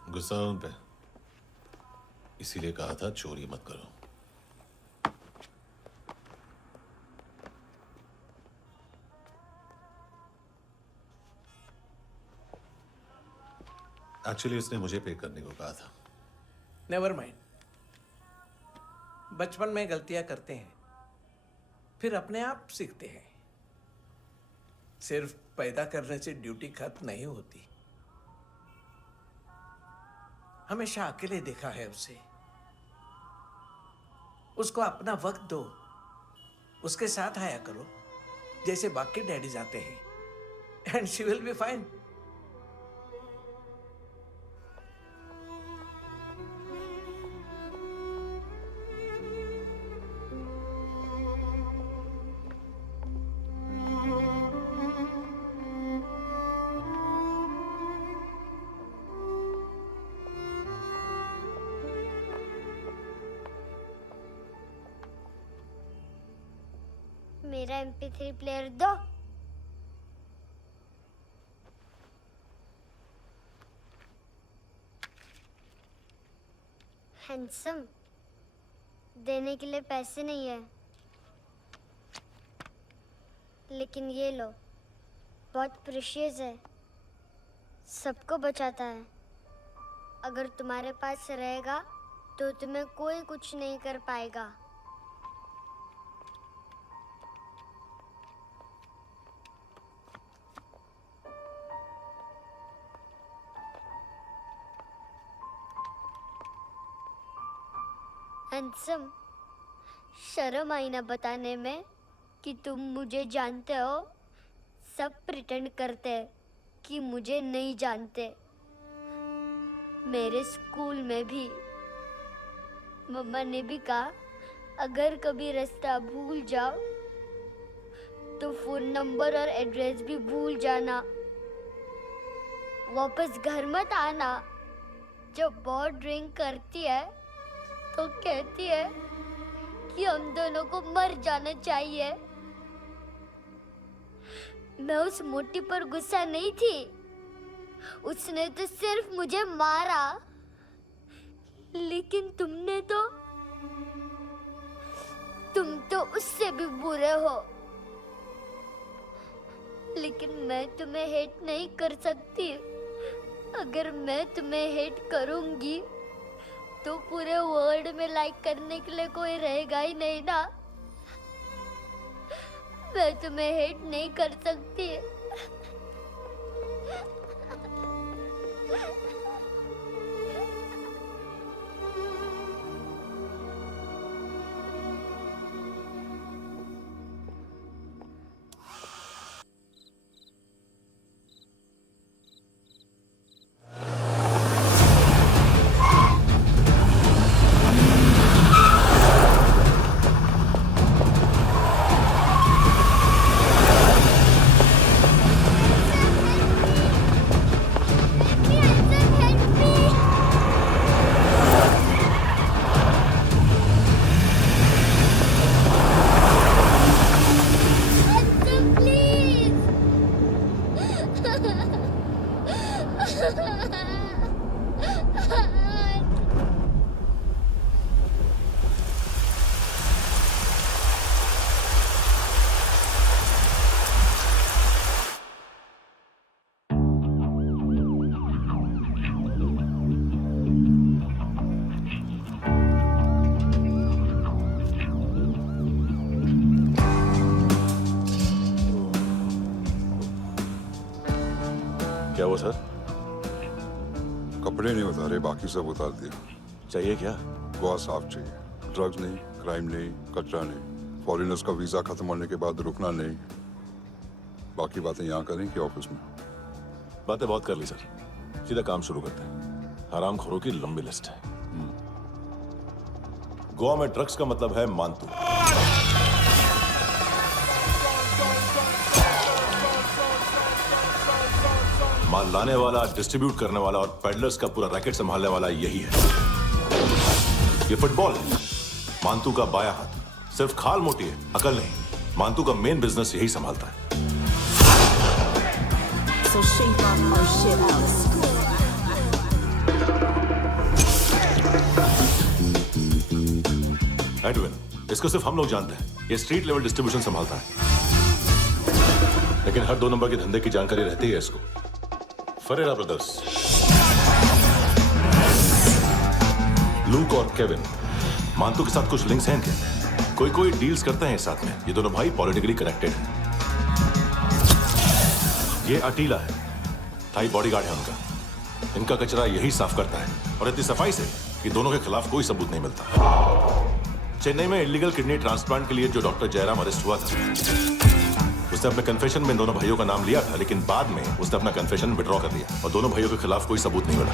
गुस्सा उन पे, इसीलिए कहा था चोरी मत करो। एक्चुअली उसने मुझे पे करने को कहा था। नेवर माइंड, बचपन में गलतियां करते हैं, फिर अपने आप सीखते हैं। सिर्फ पैदा करने से ड्यूटी खत्म नहीं होती। हमेशा अकेले देखा है उसे। उसको अपना वक्त दो, उसके साथ आया करो जैसे बाकी डैडीज आते हैं, and she will be fine. मेरा MP3 प्लेयर दो। हैंडसम, देने के लिए पैसे नहीं है, लेकिन ये लो, बहुत प्रेशियस है, सबको बचाता है। अगर तुम्हारे पास रहेगा तो तुम्हें कोई कुछ नहीं कर पाएगा। हैंडसम, शर्म आई ना बताने में कि तुम मुझे जानते हो। सब प्रिटेंड करते हैं कि मुझे नहीं जानते। मेरे स्कूल में भी मम्मा ने भी कहा, अगर कभी रास्ता भूल जाओ तो फोन नंबर और एड्रेस भी भूल जाना। वापस घर मत आना। जब बहुत ड्रिंक करती है तो कहती है कि हम दोनों को मर जाना चाहिए। मैं उस मोटी पर गुस्सा नहीं थी, उसने तो सिर्फ मुझे मारा। लेकिन तुम तो उससे भी बुरे हो। लेकिन मैं तुम्हें हेट नहीं कर सकती। अगर मैं तुम्हें हेट करूंगी तो पूरे वर्ल्ड में लाइक करने के लिए कोई रहेगा ही नहीं ना। मैं तुम्हें हेट नहीं कर सकती। क्या हुआ सर? कपड़े नहीं उतारे, बाकी सब उतार दिया। चाहिए क्या? गोवा साफ चाहिए। ड्रग्स नहीं, क्राइम नहीं, कचरा नहीं। फॉरेनर्स का वीजा खत्म होने के बाद रुकना नहीं। बाकी बातें यहाँ करें कि ऑफिस में? बातें बहुत कर ली सर, सीधा काम शुरू करते हैं। हरामखोरों की लंबी लिस्ट है। गोवा में ड्रग्स का मतलब है मानतू। माल लाने वाला, डिस्ट्रीब्यूट करने वाला और पेडलर्स का पूरा रैकेट संभालने वाला यही है। ये फुटबॉल है, मानतू का बाया हाथ। सिर्फ खाल मोटी है, अकल नहीं। मानतू का मेन बिजनेस यही संभालता है। एडविन, इसको सिर्फ हम लोग जानते हैं। ये स्ट्रीट लेवल डिस्ट्रीब्यूशन संभालता है, लेकिन हर 2 नंबर के धंधे की जानकारी रहती है इसको। फरेरा ब्रदर्स, लूक और केविन, मानतू के साथ कुछ लिंक्स हैं क्या? कोई डील्स करते हैं साथ में। ये दोनों भाई पॉलिटिकली कनेक्टेड हैं। ये अटीला है, थाई बॉडीगार्ड है उनका। इनका कचरा यही साफ करता है, और इतनी सफाई से कि दोनों के खिलाफ कोई सबूत नहीं मिलता। चेन्नई में इलीगल किडनी ट्रांसप्लांट के लिए जो डॉक्टर जयराम अरेस्ट हुआ था, उसने अपने कन्फेशन में दोनों भाइयों का नाम लिया था, लेकिन बाद में उसने अपना कन्फेशन विड्रॉ कर लिया और दोनों भाइयों के खिलाफ कोई सबूत नहीं मिला।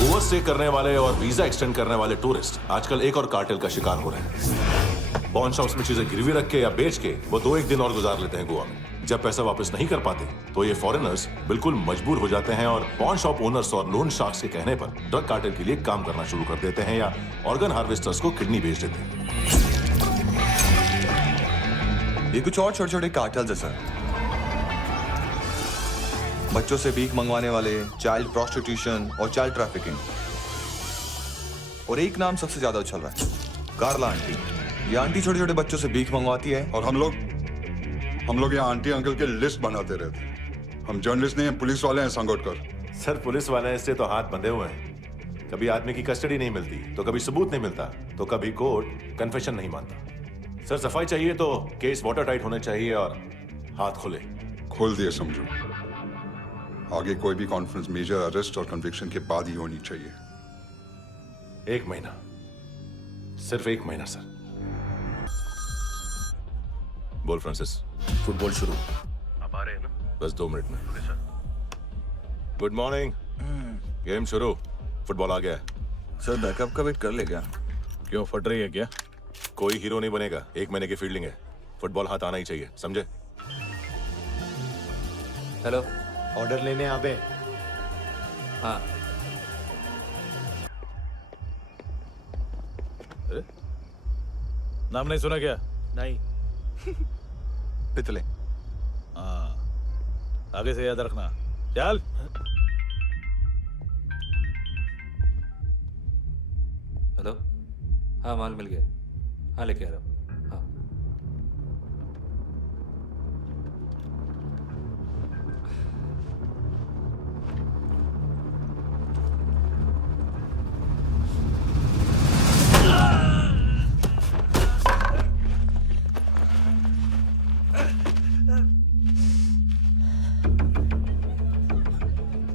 ओवरस्टे करने वाले और वीजा एक्सटेंड करने वाले टूरिस्ट आजकल एक और कार्टेल का शिकार हो रहे हैं। पॉन शॉप्स में चीजें गिरवी रख के या बेच के वो 2-1 दिन और गुजार लेते हैं गोवा में। जब पैसा वापस नहीं कर पाते तो ये फॉरेनर्स बिल्कुल मजबूर हो जाते हैं और पॉन शॉप ओनर्स और लोन शार्क्स के कहने पर ड्रग कार्टेल के लिए काम करना शुरू कर देते हैं या ऑर्गन हार्वेस्टर्स को किडनी बेच देते हैं। ये कुछ और छोटे छोटे कार्टेल्स है सर। बच्चों से भीख मंगवाने वाले, चाइल्ड प्रोस्टिट्यूशन और चाइल्ड ट्रैफिकिंग। और एक नाम सबसे ज्यादा उछल रहा है, कार्ला आंटी। ये आंटी छोटे छोटे बच्चों से भीख मंगवाती है। और हम लोग यहाँ आंटी अंकल के लिस्ट बनाते रहते हैं। हम जर्नलिस्ट नहीं हैं, पुलिस वाले हैं संगोटकर। सर पुलिस वाले इससे तो हाथ बंधे हुए हैं। कभी आदमी की कस्टडी नहीं मिलती, तो कभी सबूत नहीं मिलता, तो कभी कोर्ट कन्फेशन नहीं मानता। सर सफाई चाहिए तो केस वाटर टाइट होने चाहिए और हाथ खुले। खोल दिए समझो। आगे कोई भी कॉन्फ्रेंस मेजर अरेस्ट और कन्विक्शन के बाद ही होनी चाहिए। 1 महीना, सिर्फ 1 महीना सर। बोल फ्रांसिस। फुटबॉल शुरू। आप आ रहे हैं ना? बस 2 मिनट में। Okay sir. Good morning. Game शुरू। फुटबॉल आ गया है। सर बैकअप का वेट कर ले क्या? क्यों फट रही है क्या? कोई हीरो नहीं बनेगा, 1 महीने की फील्डिंग है। फुटबॉल हाथ आना ही चाहिए, समझे? हेलो, ऑर्डर लेने आ बे। हाँ। नाम नहीं सुना क्या? नहीं। पितले। हाँ, आगे से याद रखना। चल। हेलो, हाँ माल मिल गया। हाँ लेके आ रहा हूँ। हाँ।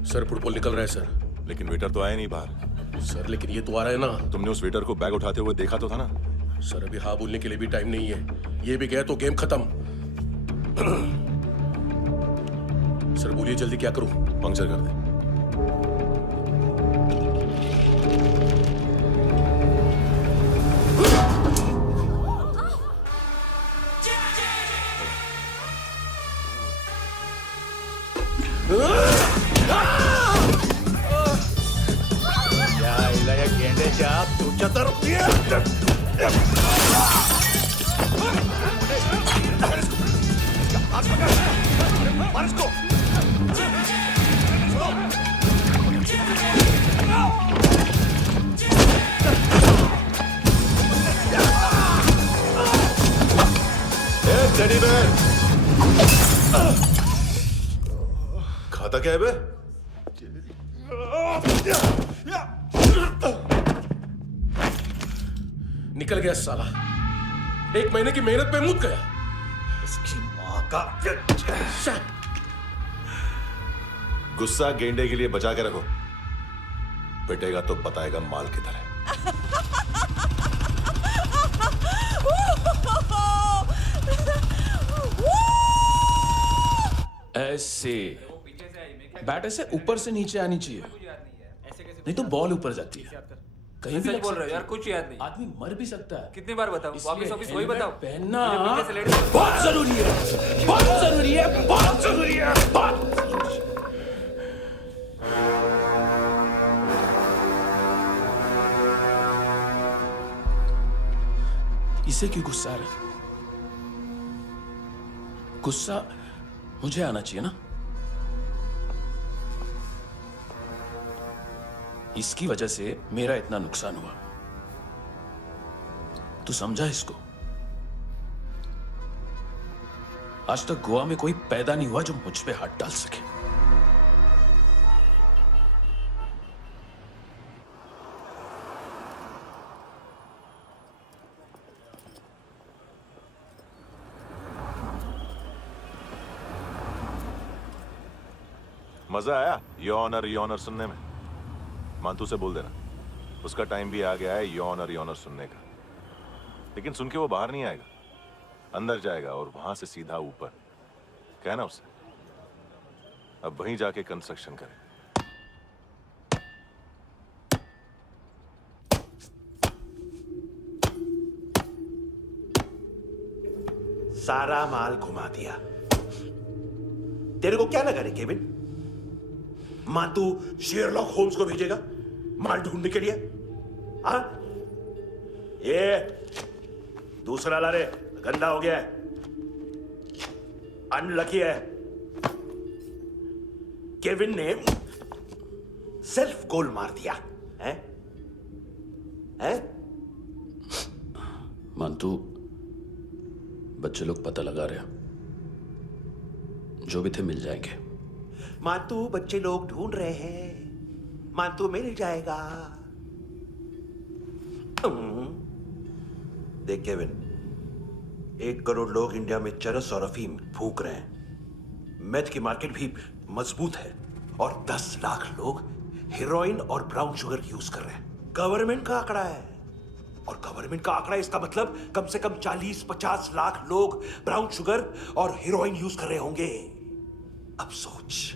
सर फुटबॉल निकल रहा है सर। लेकिन वेटर तो आया नहीं बाहर। सर लेकिन ये तो आ रहा है ना। तुमने उस वेटर को बैग उठाते हुए देखा तो था ना? सर अभी हाँ बोलने के लिए भी टाइम नहीं है। ये भी गया तो गेम खत्म। सर बोलिए जल्दी क्या करूं? पंक्चर कर दे। खाता क्या है बे? निकल गया साला। 1 महीने की मेहनत पे मुक गया। इसकी माँ का। गुस्सा गेंडे के लिए बचा के रखो, पिटेगा तो बताएगा माल किधर है। ऐसे बैट ऐसे ऊपर से नीचे आनी चाहिए, नहीं तो बॉल ऊपर जाती है। कहीं भी बोल रहे हो यार, कुछ याद नहीं। आदमी मर भी सकता है। कितनी बार बताऊं? वापस वापस वही बताओ। पहनना मुझे पीछे से लेट बहुत जरूरी है, बहुत जरूरी है, बहुत जरूरी है, बहुत जरूरी है। इसे क्यों गुस्सा आ रहा है? गुस्सा मुझे आना चाहिए ना। इसकी वजह से मेरा इतना नुकसान हुआ। तू समझा इसको? आज तक गोवा में कोई पैदा नहीं हुआ जो मुझ पे हाथ डाल सके। मजा आया योनर सुनने में? मानतू से बोल देना, उसका टाइम भी आ गया है योनर सुनने का। लेकिन सुन के वो बाहर नहीं आएगा, अंदर जाएगा और वहां से सीधा ऊपर। कहना उससे अब वहीं जाके कंस्ट्रक्शन करे। सारा माल घुमा दिया। तेरे को क्या लगा रे केविन? मातू शेरलॉक होम्स को भेजेगा माल ढूंढने के लिए? हाँ? ये दूसरा ला रे, गंदा हो गया है। अनलकी है। केविन ने सेल्फ गोल मार दिया है? हैं? मानतू, बच्चे लोग पता लगा रहे हैं, जो भी थे मिल जाएंगे। मानतू, बच्चे लोग ढूंढ रहे हैं, मानतू मिल जाएगा। देख केविन, 1 करोड़ लोग इंडिया में चरस और अफीम फूक रहे हैं। मेथ की मार्केट भी मजबूत है और 10 लाख लोग हेरोइन और ब्राउन शुगर यूज कर रहे हैं। गवर्नमेंट का आंकड़ा है, और गवर्नमेंट का आंकड़ा, इसका मतलब कम से कम 40-50 लाख लोग ब्राउन शुगर और हेरोइन यूज कर रहे होंगे। अब सोच,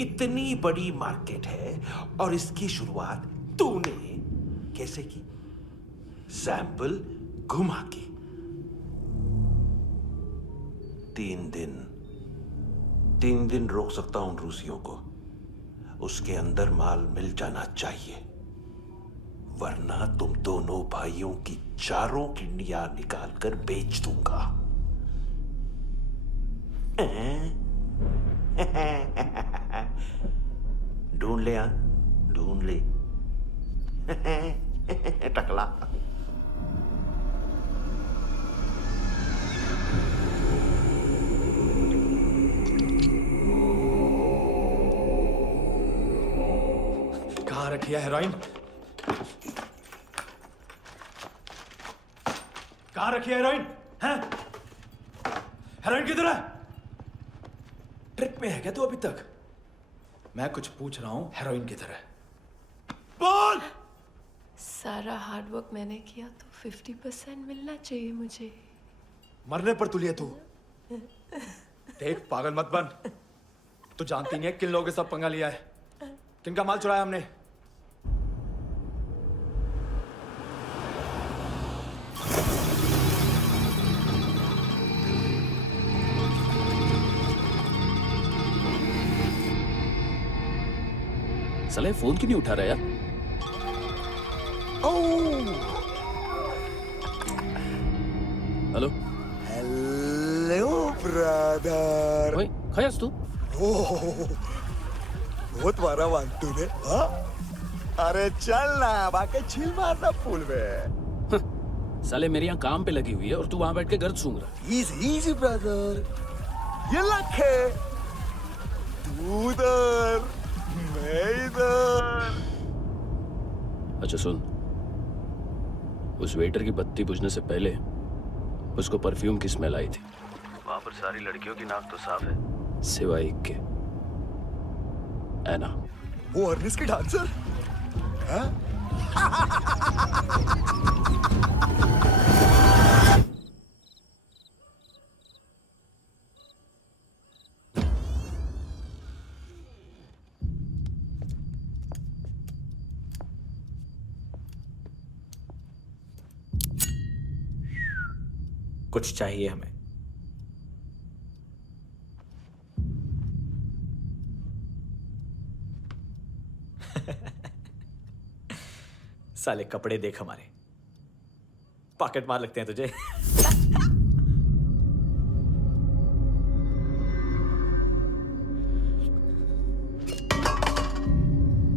इतनी बड़ी मार्केट है और इसकी शुरुआत तूने कैसे की? सैंपल घुमा के। 3 दिन रोक सकता हूं रूसियों को, उसके अंदर माल मिल जाना चाहिए, वरना तुम दोनों भाइयों की 4 किडनियां निकाल कर बेच दूंगा। ढूंढ ले, ढूंढ ले टकला। कहाँ रखी है हेरोइन? कहाँ रखी है हेरोइन? हैं? हेरोइन किधर है? ट्रिप पे है क्या तू अभी तक? मैं कुछ पूछ रहा हूं, हेरोइन किधर है? बोल! सारा हार्ड वर्क मैंने किया तो 50% मिलना चाहिए मुझे। मरने पर तुलिए तू। देख, पागल मत बन। तू जानती नहीं है किन लोगों के साथ पंगा लिया है, किनका माल चुराया हमने। साले फोन क्यों नहीं उठा रहा यार? Hello hello brother. ओए, खयास तू? बहुत मारा मानतू ने, हाँ? अरे चल ना, बाकी छील मारना पूल में। साले मेरी यहाँ काम पे लगी हुई है और तू वहां बैठ के गर्द सूंघ रहा है। इजी ब्रदर, ये लक है। तू उधर, मैं इधर। अच्छा सुन, उस वेटर की बत्ती बुझने से पहले उसको परफ्यूम की स्मेल आई थी। वहां पर सारी लड़कियों की नाक तो साफ है, सिवाय एक के, एना। वो अर्निस की डांसर? हाँ? कुछ चाहिए हमें। साले कपड़े देख हमारे, पॉकेट मार लगते हैं तुझे।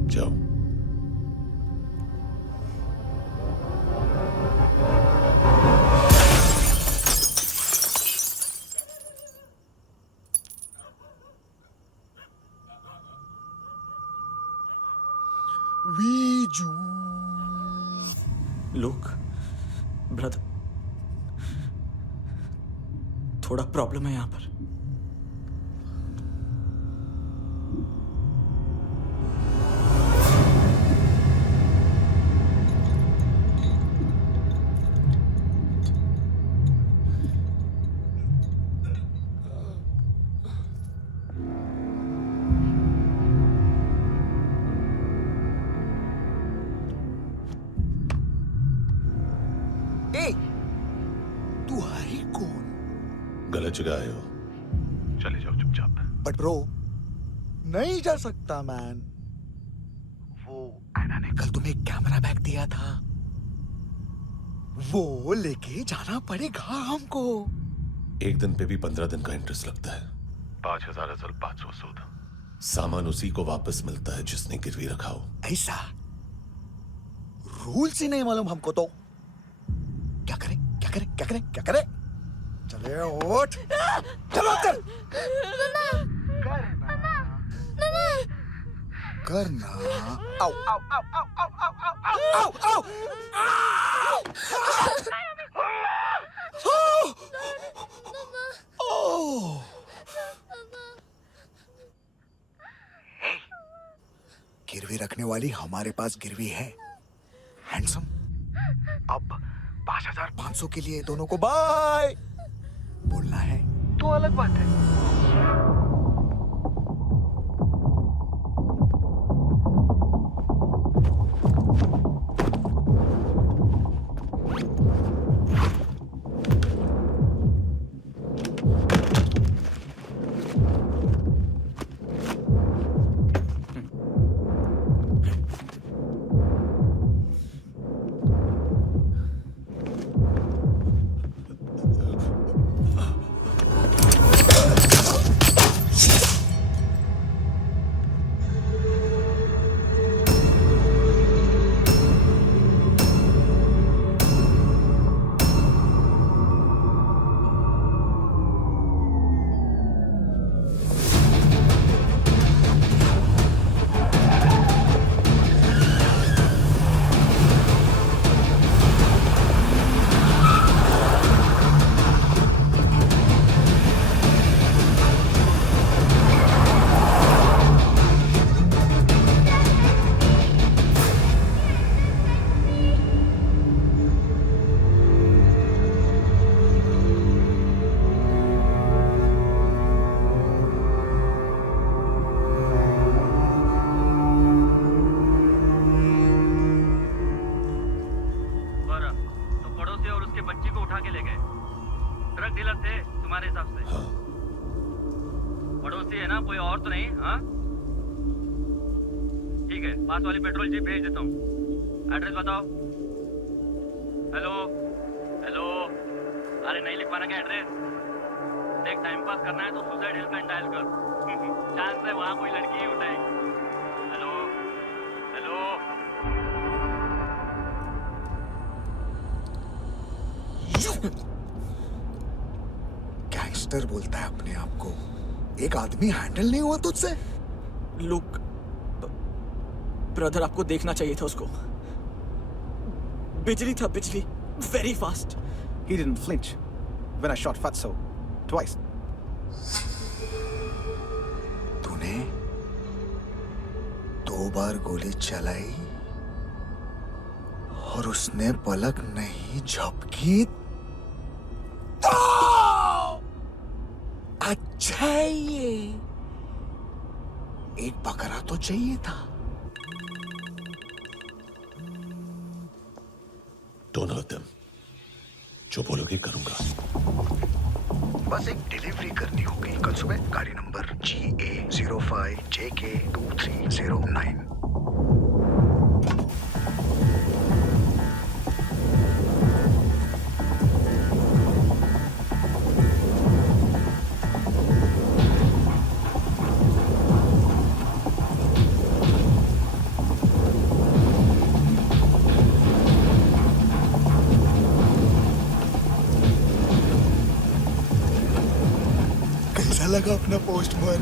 जाओ। वीजू। लुक ब्रदर, थोड़ा प्रॉब्लम है यहां पर। तू है कौन? गलत जगह आए हो, चले जाओ चुपचाप। बट ब्रो, नहीं जा सकता मैन। वो एना ने कल तुम्हें एक कैमरा बैग दिया था, वो लेके जाना पड़ेगा हमको। एक दिन पे भी 15 दिन का इंटरेस्ट लगता है। 5,000 असल 500 सूद। सामान उसी को वापस मिलता है जिसने गिरवी रखा हो। ऐसा रूल्स ही नहीं मालूम हमको तो। क्या करें क्या करें क्या करें क्या करें? चले उठ, चलो चल। करना आओ आओ आओ आओ आओ आओ आओ आओ। गिरवी रखने वाली हमारे पास गिरवी है हैंडसम। अब 5,500 के लिए दोनों को बाय बोलना है तो अलग बात है। पास वाली पेट्रोल जीप भेज देता हूँ। एड्रेस बताओ। हेलो हेलो, अरे नहीं लिखवाना क्या एड्रेस? देख टाइम पास करना है तो सुसाइड हेल्पलाइन डायल कर। चांस है वहाँ कोई लड़की ही उठाएगी। Hello hello. गैंगस्टर बोलता है अपने आप को। एक आदमी हैंडल नहीं हुआ तुझसे? लुक ब्रदर, आपको देखना चाहिए था उसको। बिजली था, बिजली, very fast. He didn't flinch when I shot Fatso twice. तूने 2 बार गोली चलाई और उसने पलक नहीं झपकी तो अच्छा है ये। एक बकरा तो चाहिए था। Don't hurt them. जो बोलोगे करूंगा। बस एक डिलीवरी करनी होगी कल सुबह। गाड़ी नंबर GA05JK2309। लगा अपना पोस्टमैन।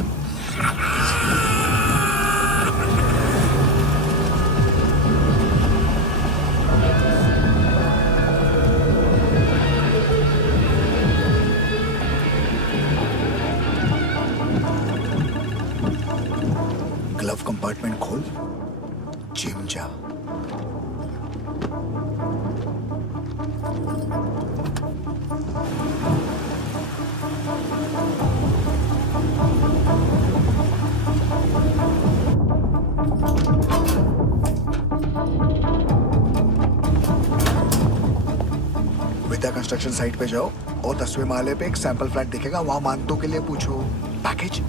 ग्लव कंपार्टमेंट खोल, जिम जा। विद्या कंस्ट्रक्शन साइट पे जाओ और 10वें माले पे एक सैंपल फ्लैट दिखेगा, वहां मानतों के लिए पूछो। पैकेज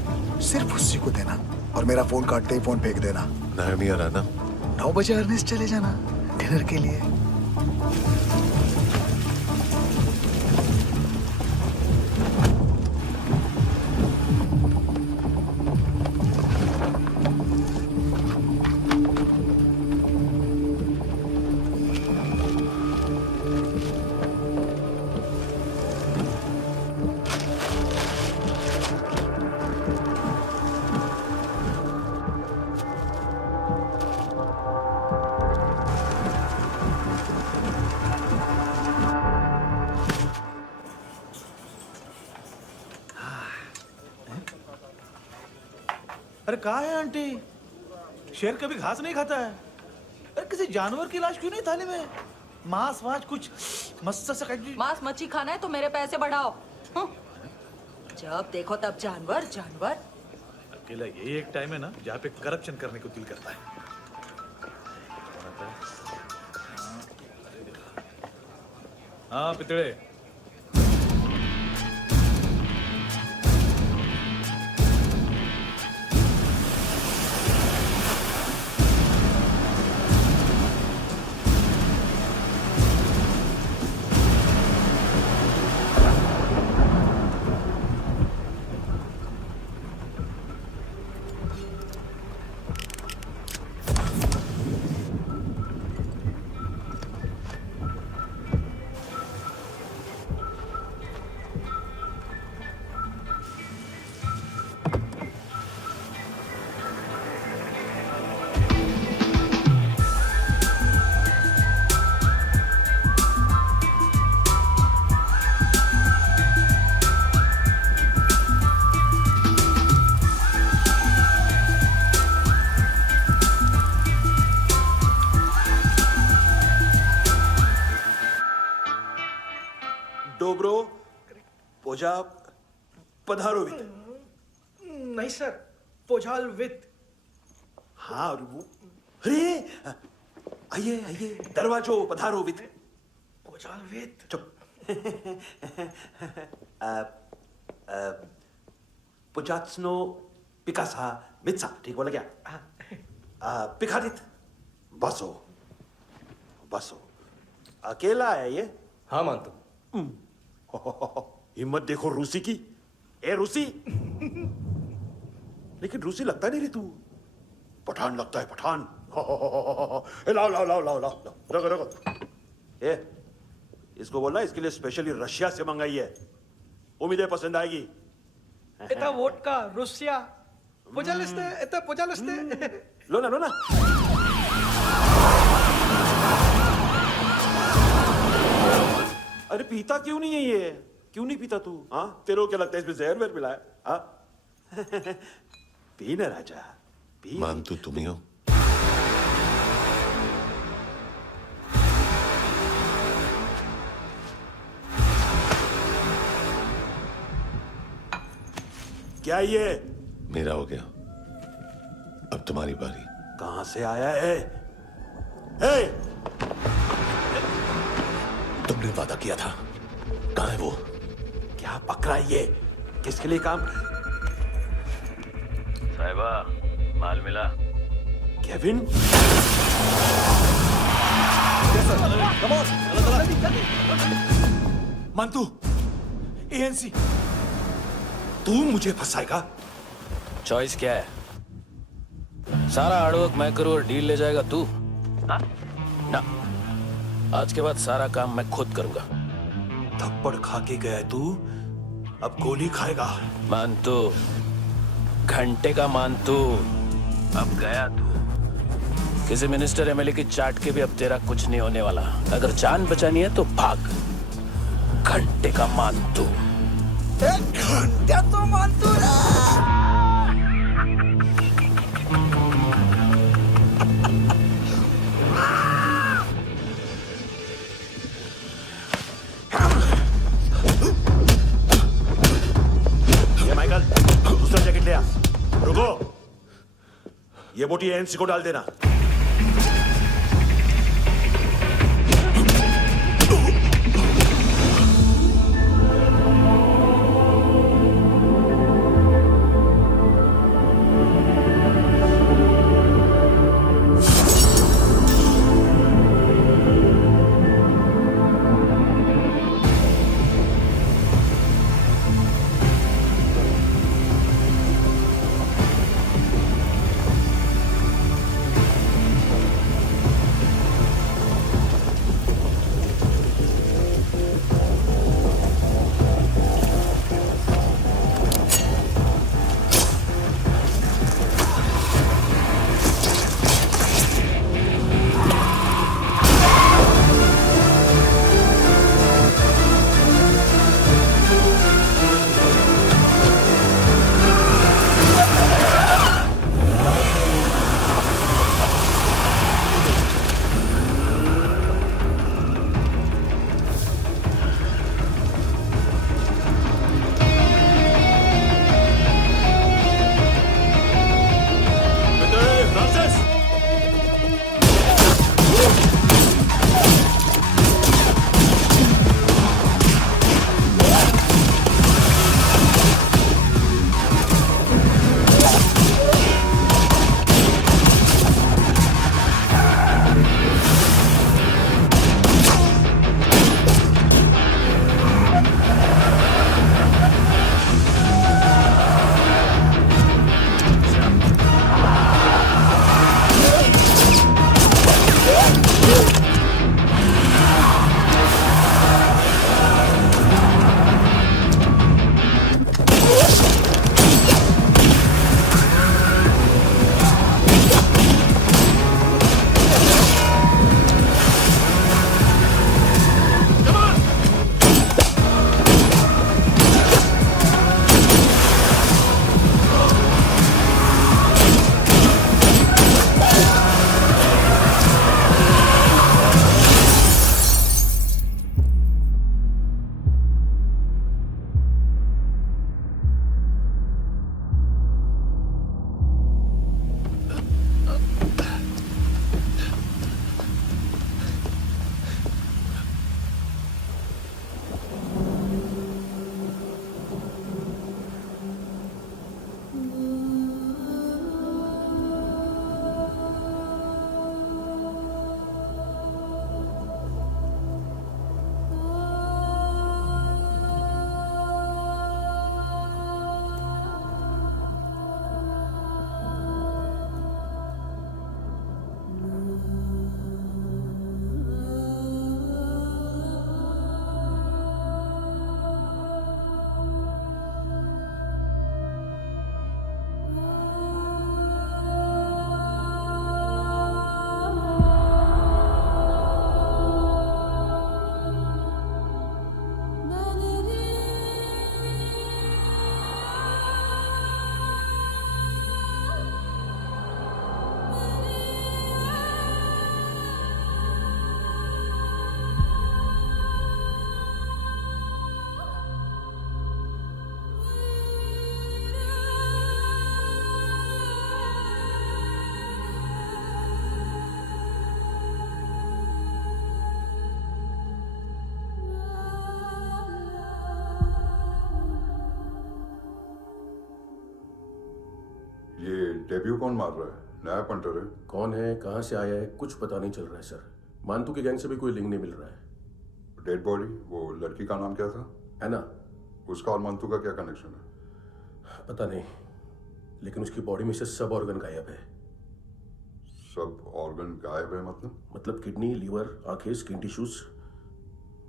सिर्फ उसी को देना और मेरा फोन काटते ही फोन फेंक देना। नायमी आराना 9 बजे अर्नेस्ट चले जाना डिनर के लिए। अरे कहाँ है आंटी? शेर कभी घास नहीं खाता है। अरे किसी जानवर की लाश क्यों नहीं थाली में? मांस वास कुछ मस्त सा मांस मच्छी खाना है तो मेरे पैसे बढ़ाओ। जब देखो तब जानवर जानवर। अकेला यही एक टाइम है ना जहाँ पे करप्शन करने को दिल करता है। हाँ पितड़े। डोब्रो पोजा पधारोवित। नहीं सर, पोझाल विथ। हाँ अरे आइए आइए दरवाजो पधारोवित। पोझाल विथ। चुप। पुजात्सनो पिकासा मित्सा, ठीक बोला क्या? पिखादित बसो बसो। अकेला है ये? हाँ मानतो। हिम्मत देखो रूसी की। ए रूसी। लेकिन रूसी लगता नहीं रे तू। पठान लगता है पठान। लाओ लाओ लाओ लाओ लाओ रखो रखो। ए इसको बोलना इसके लिए स्पेशली रशिया से मंगाई है। उम्मीद है पसंद आएगी। इतना वोडका रुसिया पोझालिस्ते इतना पोझालिस्ते। लो ना लो ना। अरे पीता क्यों नहीं है ये? क्यों नहीं पीता तू? हाँ तेरे को क्या लगता है इसमें जहर वहर मिला है? हाँ पी ना राजा पी। मानतू तुम ही हो? क्या ये? मेरा हो गया, अब तुम्हारी बारी। कहां से आया है? हे! तुमने वादा किया था, कहां है वो? क्या पकड़ा है ये? किसके लिए काम? साहिबा माल मिला? केविन? मंतू, एएनसी। तू मुझे फंसाएगा? चॉइस क्या है? सारा हार्डवर्क मैं करूं और डील ले जाएगा तू? हाँ? ना, आज के बाद सारा काम मैं खुद करूंगा। थप्पड़ खा के गया तू, अब गोली खाएगा। मानतू, घंटे का मानतू, अब गया तू। किसी मिनिस्टर एमएलए की चाट के भी अब तेरा कुछ नहीं होने वाला। अगर जान बचानी है तो भाग। घंटे का मानतू। एक घंटा तो मानतू ना। ये माइकल, दूसरा जैकेट ले आ। रुको, ये बोटी एएनसी को डाल देना। डेब्यू कौन मार रहा है? नया पंटर है। कौन है, कहाँ से आया है, कुछ पता नहीं चल रहा है सर। मानतू के गैंग से भी कोई लिंक नहीं मिल रहा है। डेड बॉडी, वो लड़की का नाम क्या था? एना। उसका और मंतू का क्या कनेक्शन है? पता नहीं, लेकिन उसकी बॉडी में से सब ऑर्गन गायब है। सब ऑर्गन गायब है मतलब किडनी, लीवर, आंखें, स्किन टिश्यूज,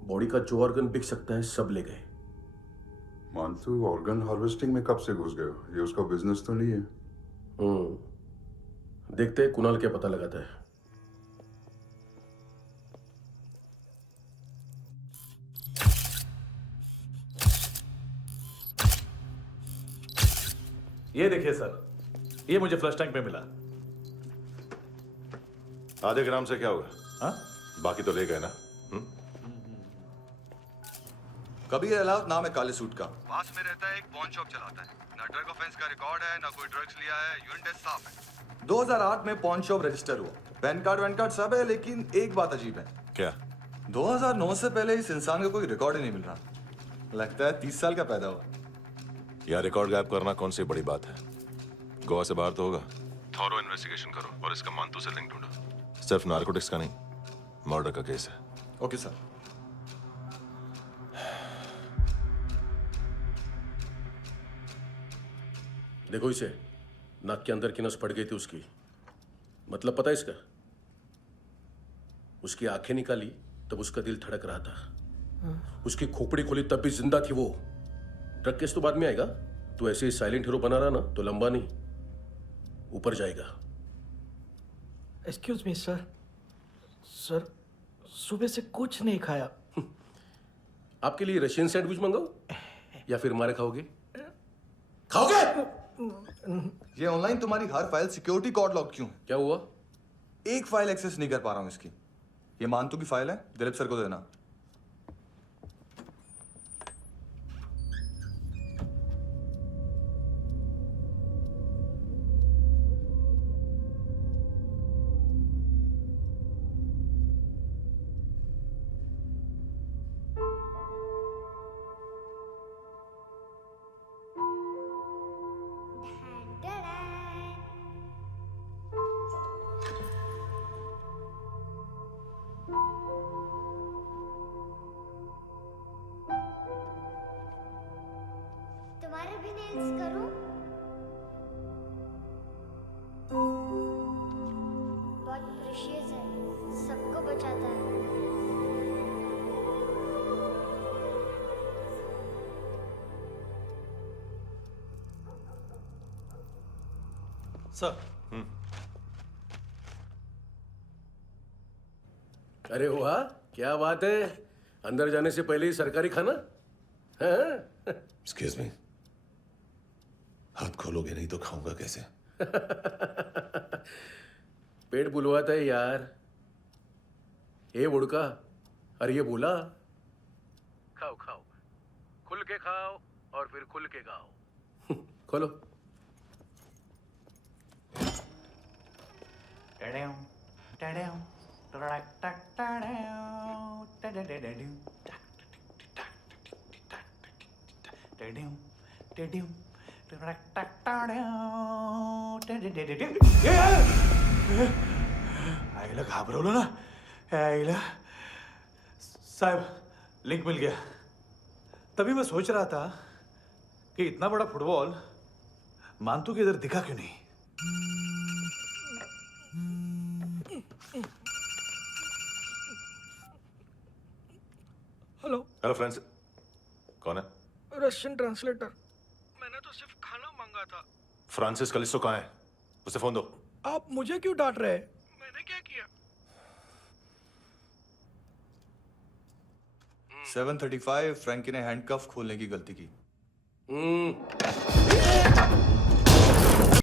बॉडी का जो ऑर्गन बिक सकता है सब ले गए। मंतू ऑर्गन हार्वेस्टिंग में कब से घुस गए? ये उसका बिजनेस तो नहीं है? देखते हैं कुणाल क्या पता लगाता है। ये देखिए सर, ये मुझे फ्लश टैंक में मिला। आधे ग्राम से क्या होगा? हाँ? बाकी तो ले गए ना? कबीर अहलावत नाम है काले सूट का। पास में रहता है, एक पॉन शॉप चलाता है। ना ड्रग ऑफेंस का रिकॉर्ड है, ना कोई ड्रग्स लिया है। यूरिन टेस्ट साफ है। 2008 में पॉन शॉप रजिस्टर हुआ। पैन कार्ड वैन कार्ड सब है, लेकिन एक बात अजीब है। क्या? 2009 से पहले इस इंसान का कोई रिकॉर्ड ही नहीं मिल रहा। लगता है 30 साल का पैदा हुआ। यह रिकॉर्ड गायब करना कौन सी बड़ी बात है? गोवा से बाहर तो होगा। थॉरो इन्वेस्टिगेशन करो और इसका मानतू से लिंक ढूंढो। सिर्फ नारकोटिक्स का नहीं, मर्डर का केस है। Okay sir. देखो इसे, नाक के अंदर की नस पड़ गई थी उसकी। मतलब पता है इसका? उसकी आंखें निकाली तब उसका दिल धड़क रहा था। उसकी खोपड़ी खोली तब भी जिंदा थी वो। ड्रग केस तो बाद में आएगा। तो ऐसे ही साइलेंट हीरो बना रहा ना तो लंबा नहीं, ऊपर जाएगा। एक्सक्यूज मी सर, सर सुबह से कुछ नहीं खाया। आपके लिए रशियन सैंडविच मंगाओ या फिर हमारे खाओगे? खाओगे? ये ऑनलाइन तुम्हारी हर फाइल सिक्योरिटी कॉर्ड लॉक क्यों है? क्या हुआ? एक फाइल एक्सेस नहीं कर पा रहा हूं इसकी। ये मानतू की फाइल है, दिलीप सर को देना। तुम्हारे भी नेल्स करूं? बहुत प्रेशियस है, सबको बचाता है। सर। अरे वाह, क्या बात है। अंदर जाने से पहले ही सरकारी खाना। एक्सक्यूज मी, हाथ खोलोगे नहीं तो खाऊंगा कैसे? पेट बुलवाता है यार। ये बुड़का, अरे ये बोला। खाओ खाओ, खुल के खाओ और फिर खुल के गाओ। खोलो। आईला घाबरवलं ना। आईला साहब लिंक मिल गया। तभी मैं सोच रहा था कि इतना बड़ा फुटबॉल मानतू के इधर दिखा क्यों नहीं। हेलो फ्रेंड्स, कौन है? Russian translator. मैंने तो सिर्फ खाना मांगा था। फ्रांसिस कलिस्टो कहाँ है? उसे फोन दो। आप मुझे क्यों डांट रहे हैं? मैंने क्या किया? 7:35 फ्रैंकी ने हैंडकफ खोलने की गलती की।